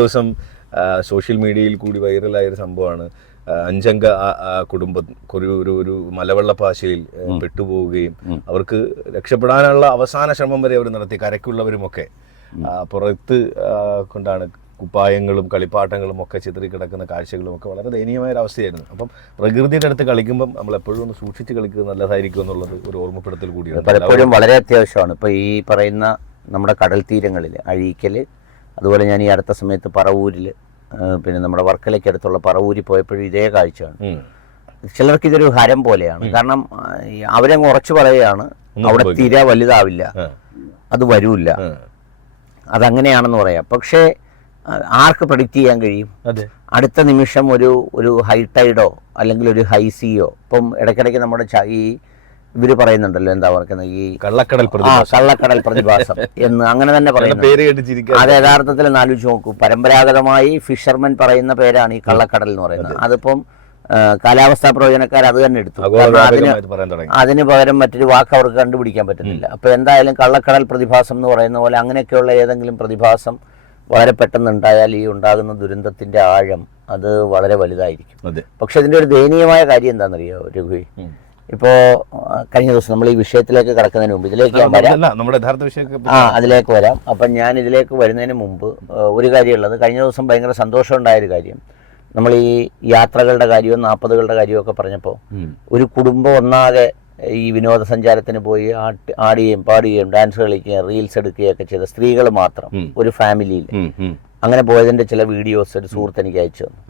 ദിവസം സോഷ്യൽ മീഡിയയിൽ കൂടി വൈറലായൊരു സംഭവമാണ്. 5 അംഗ കുടുംബം ഒരു മലവെള്ളപ്പാശയിൽ പെട്ടുപോവുകയും അവർക്ക് രക്ഷപ്പെടാനുള്ള അവസാന ശ്രമം വരെ അവർ നടത്തി. കരയ്ക്കുള്ളവരുമൊക്കെ പുറത്ത് കൊണ്ടാണ് കുപ്പായങ്ങളും കളിപ്പാട്ടങ്ങളും ഒക്കെ ചിതറിക്കിടക്കുന്ന കാഴ്ചകളും ഒക്കെ വളരെ ദയനീയമായ അവസ്ഥയായിരുന്നു. അപ്പം പ്രകൃതിയുടെ അടുത്ത് കളിക്കുമ്പം നമ്മൾ എപ്പോഴും ഒന്ന് സൂക്ഷിച്ച് കളിക്കുന്നത് നല്ലതായിരിക്കും എന്നുള്ളത് ഒരു ഓർമ്മപ്പെടുത്തൽ കൂടിയാണ്. പലപ്പോഴും വളരെ അത്യാവശ്യമാണ്. ഇപ്പോൾ ഈ പറയുന്ന നമ്മുടെ കടൽ തീരങ്ങളിൽ അഴീക്കൽ, അതുപോലെ ഞാൻ ഈ അടുത്ത സമയത്ത് പറവൂരിൽ, പിന്നെ നമ്മുടെ വർക്കലയ്ക്കടുത്തുള്ള പറവൂരിൽ പോയപ്പോഴും ഇതേ കാഴ്ചയാണ്. ചിലർക്ക് ഇതൊരു ഹരം പോലെയാണ്. കാരണം അവരങ്ങ് ഉറച്ചു പറയുകയാണ് അവിടെ തിര വലുതാവില്ല, അത് വരൂല്ല, അതങ്ങനെയാണെന്ന് പറയാം. പക്ഷേ ആർക്ക് പ്രഡിക്റ്റ് ചെയ്യാൻ കഴിയും? അടുത്ത നിമിഷം ഒരു ഹൈ ടൈഡോ അല്ലെങ്കിൽ ഒരു ഹൈ സീയോ. ഇപ്പം ഇടയ്ക്കിടയ്ക്ക് നമ്മുടെ ഈ ഇവർ പറയുന്നുണ്ടല്ലോ, എന്താ പറയുന്നത്, ഈ കള്ളക്കടൽ പ്രതിഭാസം എന്ന് അങ്ങനെ തന്നെ പറയുന്നത്. അത് യഥാർത്ഥത്തിൽ ആലോചിച്ച് നോക്കൂ. പരമ്പരാഗതമായി ഫിഷർമെൻ പറയുന്ന പേരാണ് ഈ കള്ളക്കടൽ എന്ന് പറയുന്നത്. അതിപ്പം കാലാവസ്ഥാ പ്രവചനക്കാർ അത് തന്നെ എടുത്തു. അതിന് പകരം മറ്റൊരു വാക്ക് അവർക്ക് കണ്ടുപിടിക്കാൻ പറ്റുന്നില്ല. അപ്പൊ എന്തായാലും കള്ളക്കടൽ പ്രതിഭാസം എന്ന് പറയുന്ന പോലെ അങ്ങനെയൊക്കെയുള്ള ഏതെങ്കിലും പ്രതിഭാസം വളരെ പെട്ടെന്നുണ്ടായാൽ ഈ ഉണ്ടാകുന്ന ദുരന്തത്തിന്റെ ആഴം അത് വളരെ വലുതായിരിക്കും. പക്ഷെ ഇതിന്റെ ഒരു ദയനീയമായ കാര്യം എന്താണെന്നറിയോ രഘു? ഇപ്പോ കഴിഞ്ഞ ദിവസം നമ്മൾ ഈ വിഷയത്തിലേക്ക് കടക്കുന്നതിന് മുമ്പ് ഇതിലേക്ക് അതിലേക്ക് വരാം. അപ്പം ഞാൻ ഇതിലേക്ക് വരുന്നതിന് മുമ്പ് ഒരു കാര്യമുള്ളത്, കഴിഞ്ഞ ദിവസം ഭയങ്കര സന്തോഷം ഉണ്ടായൊരു കാര്യം, നമ്മൾ ഈ യാത്രകളുടെ കാര്യവും 40കളുടെ കാര്യവും ഒക്കെ പറഞ്ഞപ്പോൾ ഒരു കുടുംബം ഒന്നാകെ ഈ വിനോദസഞ്ചാരത്തിന് പോയി ആടുകയും പാടുകയും ഡാൻസ് കളിക്കുകയും റീൽസ് എടുക്കുകയും ഒക്കെ ചെയ്ത സ്ത്രീകൾ മാത്രം ഒരു ഫാമിലിയിൽ അങ്ങനെ പോയതിന്റെ ചില വീഡിയോസ് ഒരു സുഹൃത്ത് എനിക്ക് അയച്ചു തന്നു.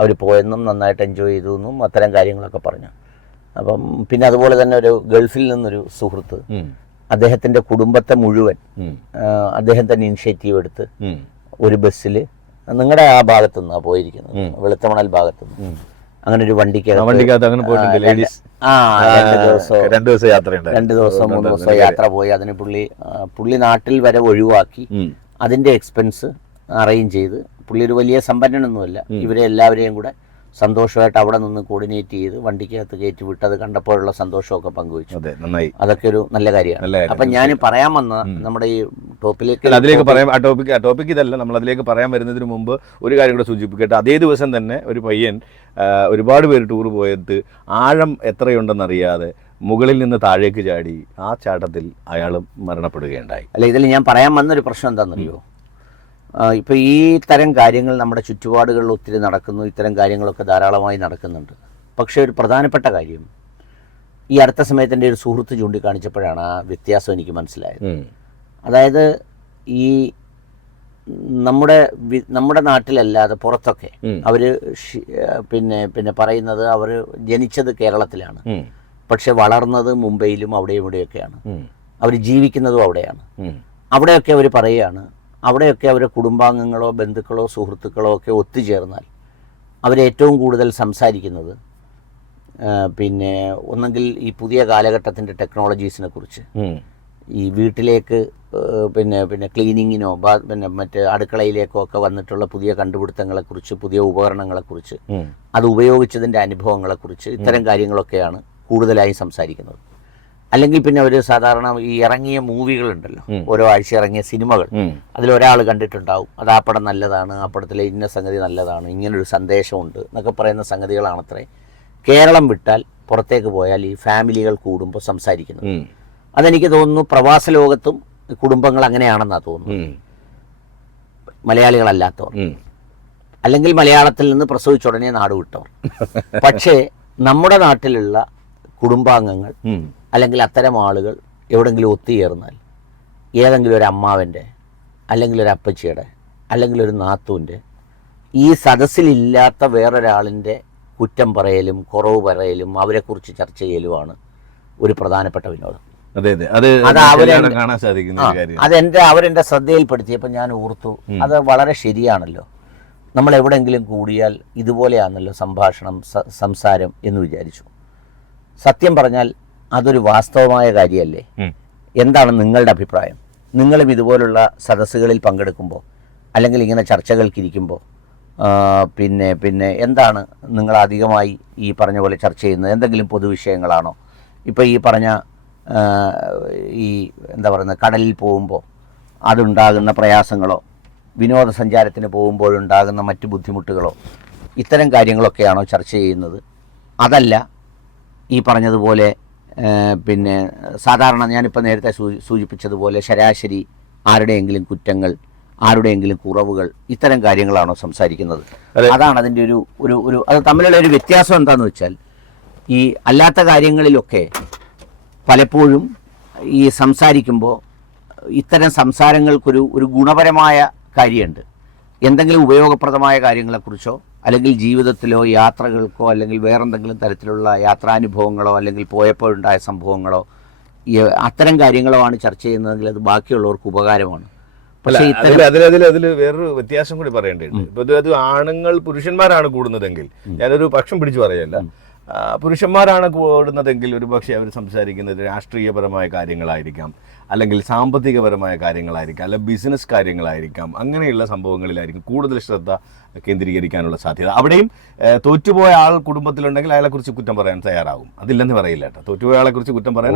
അവർ പോയെന്നും നന്നായിട്ട് എൻജോയ് ചെയ്തു എന്നും അത്തരം കാര്യങ്ങളൊക്കെ പറഞ്ഞു. അപ്പം പിന്നെ അതുപോലെ തന്നെ ഒരു ഗൾഫിൽ നിന്നൊരു സുഹൃത്ത് അദ്ദേഹത്തിന്റെ കുടുംബത്തെ മുഴുവൻ അദ്ദേഹം തന്നെ ഇനിഷ്യേറ്റീവ് എടുത്ത് ഒരു ബസ്സിൽ, നിങ്ങളുടെ ആ ഭാഗത്തു നിന്നാണ് പോയിരിക്കുന്നത്, വെളുത്തമണൽ ഭാഗത്തു നിന്ന്, അങ്ങനെ ഒരു വണ്ടിക്കകത്ത് 2 ദിവസം 3 ദിവസം യാത്ര പോയി. അതിന് പുള്ളി നാട്ടിൽ വരെ ഒഴിവാക്കി അതിന്റെ എക്സ്പെൻസ് അറേഞ്ച് ചെയ്ത്, പുള്ളി ഒരു വലിയ സമ്പന്നനൊന്നുമല്ല, ഇവരെ എല്ലാവരെയും കൂടെ സന്തോഷമായിട്ട് അവിടെ നിന്ന് കോർഡിനേറ്റ് ചെയ്ത് വണ്ടിക്കകത്ത് കയറ്റി വിട്ടത് കണ്ടപ്പോഴുള്ള സന്തോഷമൊക്കെ പങ്കുവച്ചു. അതൊക്കെ ഒരു നല്ല കാര്യമാണ്. അപ്പൊ ഞാൻ പറയാൻ വന്ന നമ്മുടെ ഈ അതിലേക്ക് പറയാം. ടോപ്പിക് ഇതല്ല, നമ്മൾ അതിലേക്ക് പറയാൻ വരുന്നതിന് മുമ്പ് ഒരു കാര്യം കൂടെ സൂചിപ്പിക്കട്ടെ. അതേ ദിവസം തന്നെ ഒരു പയ്യൻ ഒരുപാട് പേര് ടൂർ പോയത് ആഴം എത്രയുണ്ടെന്നറിയാതെ മുകളിൽ നിന്ന് താഴേക്ക് ചാടി ആ ചാട്ടത്തിൽ അയാൾ മരണപ്പെടുകയുണ്ടായി. അല്ല, ഇതിൽ ഞാൻ പറയാൻ വന്നൊരു പ്രശ്നം എന്താണെന്നറിയോ? ഇപ്പോൾ ഈ തരം കാര്യങ്ങൾ നമ്മുടെ ചുറ്റുപാടുകളിൽ ഒത്തിരി നടക്കുന്നു, ഇത്തരം കാര്യങ്ങളൊക്കെ ധാരാളമായി നടക്കുന്നുണ്ട്. പക്ഷേ ഒരു പ്രധാനപ്പെട്ട കാര്യം, ഈ അടുത്ത സമയത്ത് എൻ്റെ ഒരു സുഹൃത്ത് ചൂണ്ടിക്കാണിച്ചപ്പോഴാണ് ആ വ്യത്യാസം എനിക്ക് മനസ്സിലായത്. അതായത് ഈ നമ്മുടെ നാട്ടിലല്ലാതെ പുറത്തൊക്കെ അവർ പിന്നെ പറയുന്നത് അവർ ജനിച്ചത് കേരളത്തിലാണ്, പക്ഷെ വളർന്നത് മുംബൈയിലും അവിടെയും ഇവിടെയൊക്കെയാണ്, അവർ ജീവിക്കുന്നതും അവിടെയാണ്. അവിടെയൊക്കെ അവർ പറയുകയാണ്, അവിടെയൊക്കെ അവരുടെ കുടുംബാംഗങ്ങളോ ബന്ധുക്കളോ സുഹൃത്തുക്കളോ ഒക്കെ ഒത്തുചേർന്നാൽ അവരേറ്റവും കൂടുതൽ സംസാരിക്കുന്നത് പിന്നെ ഒന്നെങ്കിൽ ഈ പുതിയ കാലഘട്ടത്തിൻ്റെ ടെക്നോളജീസിനെ കുറിച്ച്, ഈ വീട്ടിലേക്ക് പിന്നെ ക്ലീനിങ്ങിനോ മറ്റ് അടുക്കളയിലേക്കോ ഒക്കെ വന്നിട്ടുള്ള പുതിയ കണ്ടുപിടുത്തങ്ങളെക്കുറിച്ച്, പുതിയ ഉപകരണങ്ങളെക്കുറിച്ച്, അത് ഉപയോഗിച്ചതിൻ്റെ അനുഭവങ്ങളെക്കുറിച്ച്, ഇത്തരം കാര്യങ്ങളൊക്കെയാണ് കൂടുതലായി സംസാരിക്കുന്നത്. അല്ലെങ്കിൽ പിന്നെ ഒരു സാധാരണ ഈ ഇറങ്ങിയ മൂവികളുണ്ടല്ലോ, ഓരോ ആഴ്ച ഇറങ്ങിയ സിനിമകൾ, അതിലൊരാൾ കണ്ടിട്ടുണ്ടാവും, അത് ആ പടം നല്ലതാണ്, ആ പടത്തിലെ ഇന്ന സംഗതി നല്ലതാണ്, ഇങ്ങനൊരു സന്ദേശമുണ്ട് എന്നൊക്കെ പറയുന്ന സംഗതികളാണത്രേ കേരളം വിട്ടാൽ പുറത്തേക്ക് പോയാൽ ഈ ഫാമിലികൾ കൂടുമ്പോൾ സംസാരിക്കുന്നത്. അതെനിക്ക് തോന്നുന്നു പ്രവാസ ലോകത്തും കുടുംബങ്ങൾ അങ്ങനെയാണെന്നാണ് തോന്നുന്നു, മലയാളികളല്ലാത്തവർ, അല്ലെങ്കിൽ മലയാളത്തിൽ നിന്ന് പ്രസവിച്ച ഉടനെ നാട് വിട്ടവർ. പക്ഷേ നമ്മുടെ നാട്ടിലുള്ള കുടുംബാംഗങ്ങൾ അല്ലെങ്കിൽ അത്തരം ആളുകൾ എവിടെയെങ്കിലും ഒത്തുചേർന്നാൽ ഏതെങ്കിലും ഒരു അമ്മാവൻ്റെ അല്ലെങ്കിൽ ഒരു അപ്പച്ചിയുടെ അല്ലെങ്കിൽ ഒരു നാത്തൂൻ്റെ ഈ സദസ്സിലില്ലാത്ത വേറൊരാളിൻ്റെ കുറ്റം പറയലും കുറവ് പറയലും അവരെക്കുറിച്ച് ചർച്ച ചെയ്യലുമാണ് ഒരു പ്രധാനപ്പെട്ട വിനോദം. അവരെൻ്റെ ശ്രദ്ധയിൽപ്പെടുത്തിയപ്പോൾ ഞാൻ ഓർത്തു, അത് വളരെ ശരിയാണല്ലോ. നമ്മൾ എവിടെയെങ്കിലും കൂടിയാൽ ഇതുപോലെയാണല്ലോ സംഭാഷണം, സംസാരം എന്ന് വിചാരിച്ചു. സത്യം പറഞ്ഞാൽ അതൊരു വാസ്തവമായ കാര്യമല്ലേ? എന്താണ് നിങ്ങളുടെ അഭിപ്രായം? നിങ്ങളും ഇതുപോലുള്ള സദസ്സുകളിൽ പങ്കെടുക്കുമ്പോൾ അല്ലെങ്കിൽ ഇങ്ങനെ ചർച്ചകൾക്കിരിക്കുമ്പോൾ പിന്നെ എന്താണ് നിങ്ങൾ അധികമായി ഈ പറഞ്ഞ പോലെ ചർച്ച ചെയ്യുന്നത്? എന്തെങ്കിലും പൊതുവിഷയങ്ങളാണോ? ഇപ്പോൾ ഈ പറഞ്ഞ ഈ എന്താ പറയുന്നത്, കടലിൽ പോകുമ്പോൾ അതുണ്ടാകുന്ന പ്രയാസങ്ങളോ വിനോദസഞ്ചാരത്തിന് പോകുമ്പോഴുണ്ടാകുന്ന മറ്റ് ബുദ്ധിമുട്ടുകളോ ഇത്തരം കാര്യങ്ങളൊക്കെയാണോ ചർച്ച ചെയ്യുന്നത്? അതല്ല ഈ പറഞ്ഞതുപോലെ പിന്നെ സാധാരണ ഞാനിപ്പോൾ നേരത്തെ സൂചിപ്പിച്ചതുപോലെ ശരാശരി ആരുടെയെങ്കിലും കുറ്റങ്ങൾ, ആരുടെയെങ്കിലും കുറവുകൾ, ഇത്തരം കാര്യങ്ങളാണോ സംസാരിക്കുന്നത്? അതാണ് അതിൻ്റെ ഒരു അത് തമ്മിലുള്ള ഒരു വ്യത്യാസം എന്താണെന്ന് വെച്ചാൽ, ഈ അല്ലാത്ത കാര്യങ്ങളിലൊക്കെ പലപ്പോഴും ഈ സംസാരിക്കുമ്പോൾ ഇത്തരം സംസാരങ്ങൾക്കൊരു ഗുണപരമായ കാര്യമുണ്ട്. എന്തെങ്കിലും ഉപയോഗപ്രദമായ കാര്യങ്ങളെക്കുറിച്ചോ അല്ലെങ്കിൽ ജീവിതത്തിലോ യാത്രകൾക്കോ അല്ലെങ്കിൽ വേറെന്തെങ്കിലും തരത്തിലുള്ള യാത്രാനുഭവങ്ങളോ അല്ലെങ്കിൽ പോയപ്പോഴുണ്ടായ സംഭവങ്ങളോ അത്തരം കാര്യങ്ങളോ ആണ് ചർച്ച ചെയ്യുന്നതെങ്കിൽ അത് ബാക്കിയുള്ളവർക്ക് ഉപകാരമാണ്. പക്ഷേ അതിൽ വേറൊരു വ്യത്യാസം കൂടി പറയേണ്ടതുണ്ട്. ഇപ്പൊ അത് ആണുങ്ങൾ പുരുഷന്മാരാണ് കൂടുന്നതെങ്കിൽ, ഞാനൊരു പക്ഷം പിടിച്ചു പറയല്ല, പുരുഷന്മാരാണ് കൂടുന്നതെങ്കിൽ ഒരു പക്ഷേ അവർ സംസാരിക്കുന്നത് രാഷ്ട്രീയപരമായ കാര്യങ്ങളായിരിക്കാം, അല്ലെങ്കിൽ സാമ്പത്തികപരമായ കാര്യങ്ങളായിരിക്കാം, അല്ലെങ്കിൽ ബിസിനസ് കാര്യങ്ങളായിരിക്കാം. അങ്ങനെയുള്ള സംഭവങ്ങളിലായിരിക്കും കൂടുതൽ ശ്രദ്ധ കേന്ദ്രീകരിക്കാനുള്ള സാധ്യത. അവിടെയും തോറ്റുപോയ ആൾ കുടുംബത്തിലുണ്ടെങ്കിൽ അയാളെക്കുറിച്ച് കുറ്റം പറയാൻ തയ്യാറാകും. അതില്ലെന്ന് പറയില്ല കേട്ടോ, തോറ്റുപോയ ആളെക്കുറിച്ച് കുറ്റം പറയാൻ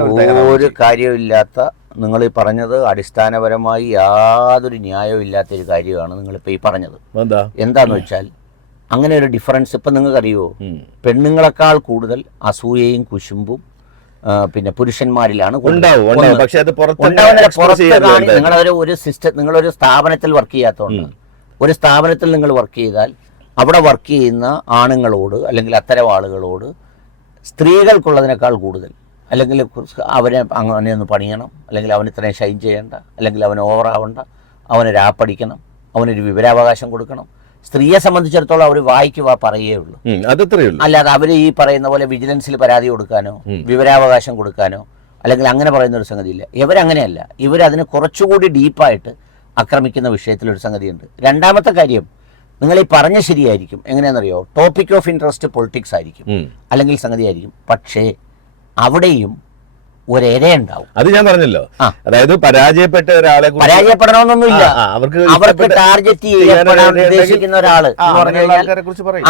ഒരു കാര്യമില്ലാത്ത, നിങ്ങൾ ഈ പറഞ്ഞത് അടിസ്ഥാനപരമായി യാതൊരു ന്യായവും ഇല്ലാത്തൊരു കാര്യമാണ് നിങ്ങളിപ്പോൾ ഈ പറഞ്ഞത്. എന്താന്ന് വെച്ചാൽ, അങ്ങനെ ഒരു ഡിഫറൻസ് ഇപ്പം നിങ്ങൾക്കറിയുമോ? പെണ്ണുങ്ങളെക്കാൾ കൂടുതൽ അസൂയയും കുശുമ്പും പിന്നെ പുരുഷന്മാരിലാണ്. നിങ്ങളൊരു സ്ഥാപനത്തിൽ വർക്ക് ചെയ്യാത്തതുകൊണ്ട്, ഒരു സ്ഥാപനത്തിൽ നിങ്ങൾ വർക്ക് ചെയ്താൽ അവിടെ വർക്ക് ചെയ്യുന്ന ആണുങ്ങളോട് അല്ലെങ്കിൽ അത്തരം ആളുകളോട് സ്ത്രീകൾക്കുള്ളതിനേക്കാൾ കൂടുതൽ, അല്ലെങ്കിൽ അവനെ അങ്ങനെ ഒന്ന് പണിയണം, അല്ലെങ്കിൽ അവന് ഇത്രയും ഷൈൻ ചെയ്യേണ്ട, അല്ലെങ്കിൽ അവന് ഓവറാവണ്ട, അവന് രാപ്പടിക്കണം, അവനൊരു വിവരാവകാശം കൊടുക്കണം. സ്ത്രീയെ സംബന്ധിച്ചിടത്തോളം അവർ വായിക്ക് പറയുകയേ ഉള്ളൂ, അല്ലാതെ അവർ ഈ പറയുന്ന പോലെ വിജിലൻസിൽ പരാതി കൊടുക്കാനോ വിവരാവകാശം കൊടുക്കാനോ അല്ലെങ്കിൽ അങ്ങനെ പറയുന്ന ഒരു സംഗതിയില്ല. ഇവരങ്ങനെയല്ല, ഇവരതിന് കുറച്ചുകൂടി ഡീപ്പായിട്ട് ആക്രമിക്കുന്ന വിഷയത്തിലൊരു സംഗതിയുണ്ട്. രണ്ടാമത്തെ കാര്യം, നിങ്ങൾ ഈ പറഞ്ഞ ശരിയായിരിക്കും. എങ്ങനെയാണെന്നറിയോ? ടോപ്പിക് ഓഫ് ഇൻട്രസ്റ്റ് പൊളിറ്റിക്സ് ആയിരിക്കും, അല്ലെങ്കിൽ സംഗതി ആയിരിക്കും. പക്ഷേ അവിടെയും ഒരേരയുണ്ടാവും. അത് ഞാൻ പറഞ്ഞല്ലോ. അതായത് പരാജയപ്പെട്ട ഒരാളെ പരാജയപ്പെടണമെന്നൊന്നുമില്ല, അവർക്ക് ടാർഗറ്റ് ചെയ്യപ്പെടാൻ ഉദ്ദേശിക്കുന്ന ഒരാള്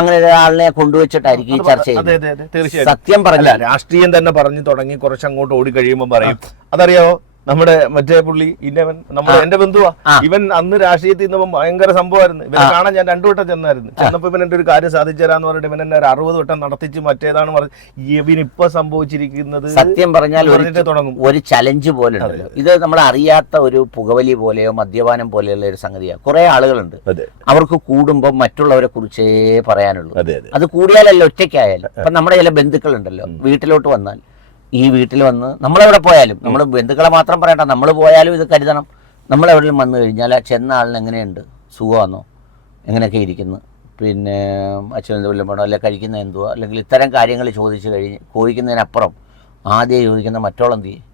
അങ്ങനെ ഒരാളിനെ കൊണ്ടുവച്ചിട്ടായിരിക്കും ഈ ചർച്ച ചെയ്യുന്നത്. സത്യം പറഞ്ഞ രാഷ്ട്രീയം തന്നെ പറഞ്ഞു തുടങ്ങി കുറച്ചങ്ങോട്ട് ഓടി കഴിയുമ്പോൾ പറയും, അതറിയാവോ നമ്മുടെ മറ്റേ പുള്ളി ഇന്നവൻ എന്റെ ബന്ധുവാ, ഇവൻ അന്ന് രാഷ്ട്രീയത്തിൽ നിന്നപ്പോൾ ഭയങ്കര സംഭവമായിരുന്നു, ഇവനെ കാണാൻ ഞാൻ 2 വട്ടം ചെന്നായിരുന്നു, ചെന്നപ്പോ ഇവൻ എന്റെ ഒരു കാര്യം സാധിച്ചു തരാന്ന് പറഞ്ഞിട്ട് ഇവൻ എന്നെ ഒരു 60 വട്ടം നടത്തിച്ച് മറ്റേതാണ് പറഞ്ഞു. ഇവനിപ്പൊ സംഭവിച്ചിരിക്കുന്നത് സത്യം പറഞ്ഞാൽ തുടങ്ങും ഒരു ചലഞ്ച് പോലെ ഉണ്ടല്ലോ. ഇത് നമ്മൾ അറിയാത്ത ഒരു പുകവലി പോലെയോ മദ്യപാനം പോലെയുള്ള ഒരു സംഗതിയാണ്. കുറെ ആളുകളുണ്ട്, അവർക്ക് കൂടുമ്പോൾ മറ്റുള്ളവരെ കുറിച്ചേ പറയാനുള്ളൂ. അത് കൂടിയാലല്ല, ഒറ്റയ്ക്കായാലും. ഇപ്പൊ നമ്മുടെ ചില ബന്ധുക്കളുണ്ടല്ലോ, വീട്ടിലോട്ട് വന്നാൽ, ഈ വീട്ടിൽ വന്ന് നമ്മളെവിടെ പോയാലും, നമ്മൾ ബന്ധുക്കളെ മാത്രം പറയണ്ട, നമ്മൾ പോയാലും ഇത് കരുതണം. നമ്മളെവിടെയും വന്നു കഴിഞ്ഞാൽ ചെന്ന ആളിന് എങ്ങനെയുണ്ട്, സുഖമാണോ, എങ്ങനെയൊക്കെ ഇരിക്കുന്നു, പിന്നെ അച്ഛൻ എന്ത് വല്ലതും വേണോ, അല്ലെങ്കിൽ കഴിക്കുന്ന എന്തുവാ, അല്ലെങ്കിൽ ഇത്തരം കാര്യങ്ങൾ ചോദിക്കുന്നതിനപ്പുറം ആദ്യം ചോദിക്കുന്ന മറ്റോളെന്ത് ചെയ്യും,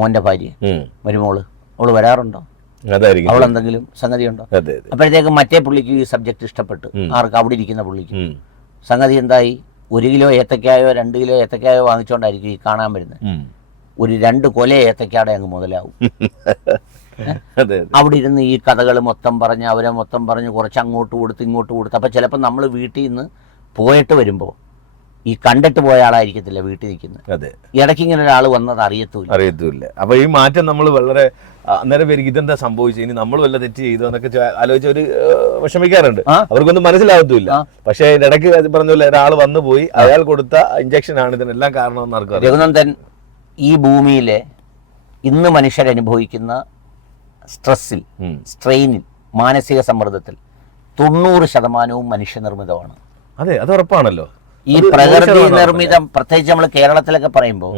മോൻ്റെ ഭാര്യ മരുമോള്, അവള് വരാറുണ്ടോ, അവളെന്തെങ്കിലും സംഗതി ഉണ്ടോ? അപ്പോഴത്തേക്ക് മറ്റേ പുള്ളിക്ക് ഈ സബ്ജക്റ്റ് ഇഷ്ടപ്പെട്ടു. ആർക്ക്? അവിടെ ഇരിക്കുന്ന പുള്ളിക്ക്. സംഗതി എന്തായി? 1 കിലോ ഏത്തക്കായോ 2 കിലോ ഏത്തക്കായോ വാങ്ങിച്ചോണ്ടായിരിക്കും ഈ കാണാൻ വരുന്നത്. ഒരു 2 കൊല ഏത്തക്കാടെ അങ്ങ് മുതലാവും. അവിടെ ഇരുന്ന് ഈ കഥകൾ മൊത്തം പറഞ്ഞ് അവരെ മൊത്തം പറഞ്ഞ് കുറച്ച് അങ്ങോട്ട് കൊടുത്ത് ഇങ്ങോട്ട് കൊടുത്ത്, അപ്പം ചിലപ്പോൾ നമ്മൾ വീട്ടിൽ നിന്ന് പോയിട്ട് വരുമ്പോൾ ഈ കണ്ടിട്ട് പോയ ആളായിരിക്കത്തില്ല വീട്ടിൽ നിൽക്കുന്നത്. ഇടയ്ക്ക് ഇങ്ങനെ ഒരാൾ വന്നത് അറിയത്തുമില്ല. അപ്പൊ ഈ മാറ്റം നമ്മൾ വളരെ അന്നേരം പേർക്ക് ഇതെന്താ സംഭവിച്ചു, ഇനി നമ്മൾ വല്ല തെറ്റ് ചെയ്തോ എന്നൊക്കെ ആലോചിച്ചവര് വിഷമിക്കാറുണ്ട്. അവർക്കൊന്നും മനസ്സിലാവത്തുമില്ല. പക്ഷെ ഇടയ്ക്ക് പറഞ്ഞ പോലെ ഒരാൾ വന്നു പോയി, അയാൾ കൊടുത്ത ഇഞ്ചക്ഷൻ ആണ് ഇതിനെല്ലാം കാരണമെന്ന് ആർക്കും. രഘുനന്ദൻ, ഈ ഭൂമിയിലെ ഇന്ന് മനുഷ്യരനുഭവിക്കുന്ന സ്ട്രെസ്സിൽ, സ്ട്രെയിനിൽ, മാനസിക സമ്മർദ്ദത്തിൽ 90% മനുഷ്യനിർമ്മിതമാണ്. അതെ, അത് ഉറപ്പാണല്ലോ. ഈ പ്രകൃതി നിർമ്മിതം, പ്രത്യേകിച്ച് നമ്മൾ കേരളത്തിലൊക്കെ പറയുമ്പോൾ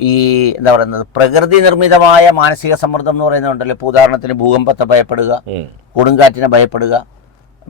ഈ എന്താ പറയുന്നത്, പ്രകൃതി നിർമ്മിതമായ മാനസിക സമ്മർദ്ദം എന്ന് പറയുന്നുണ്ടല്ലോ. ഇപ്പോൾ ഉദാഹരണത്തിന് ഭൂകമ്പത്തെ ഭയപ്പെടുക, കൊടുങ്കാറ്റിനെ ഭയപ്പെടുക,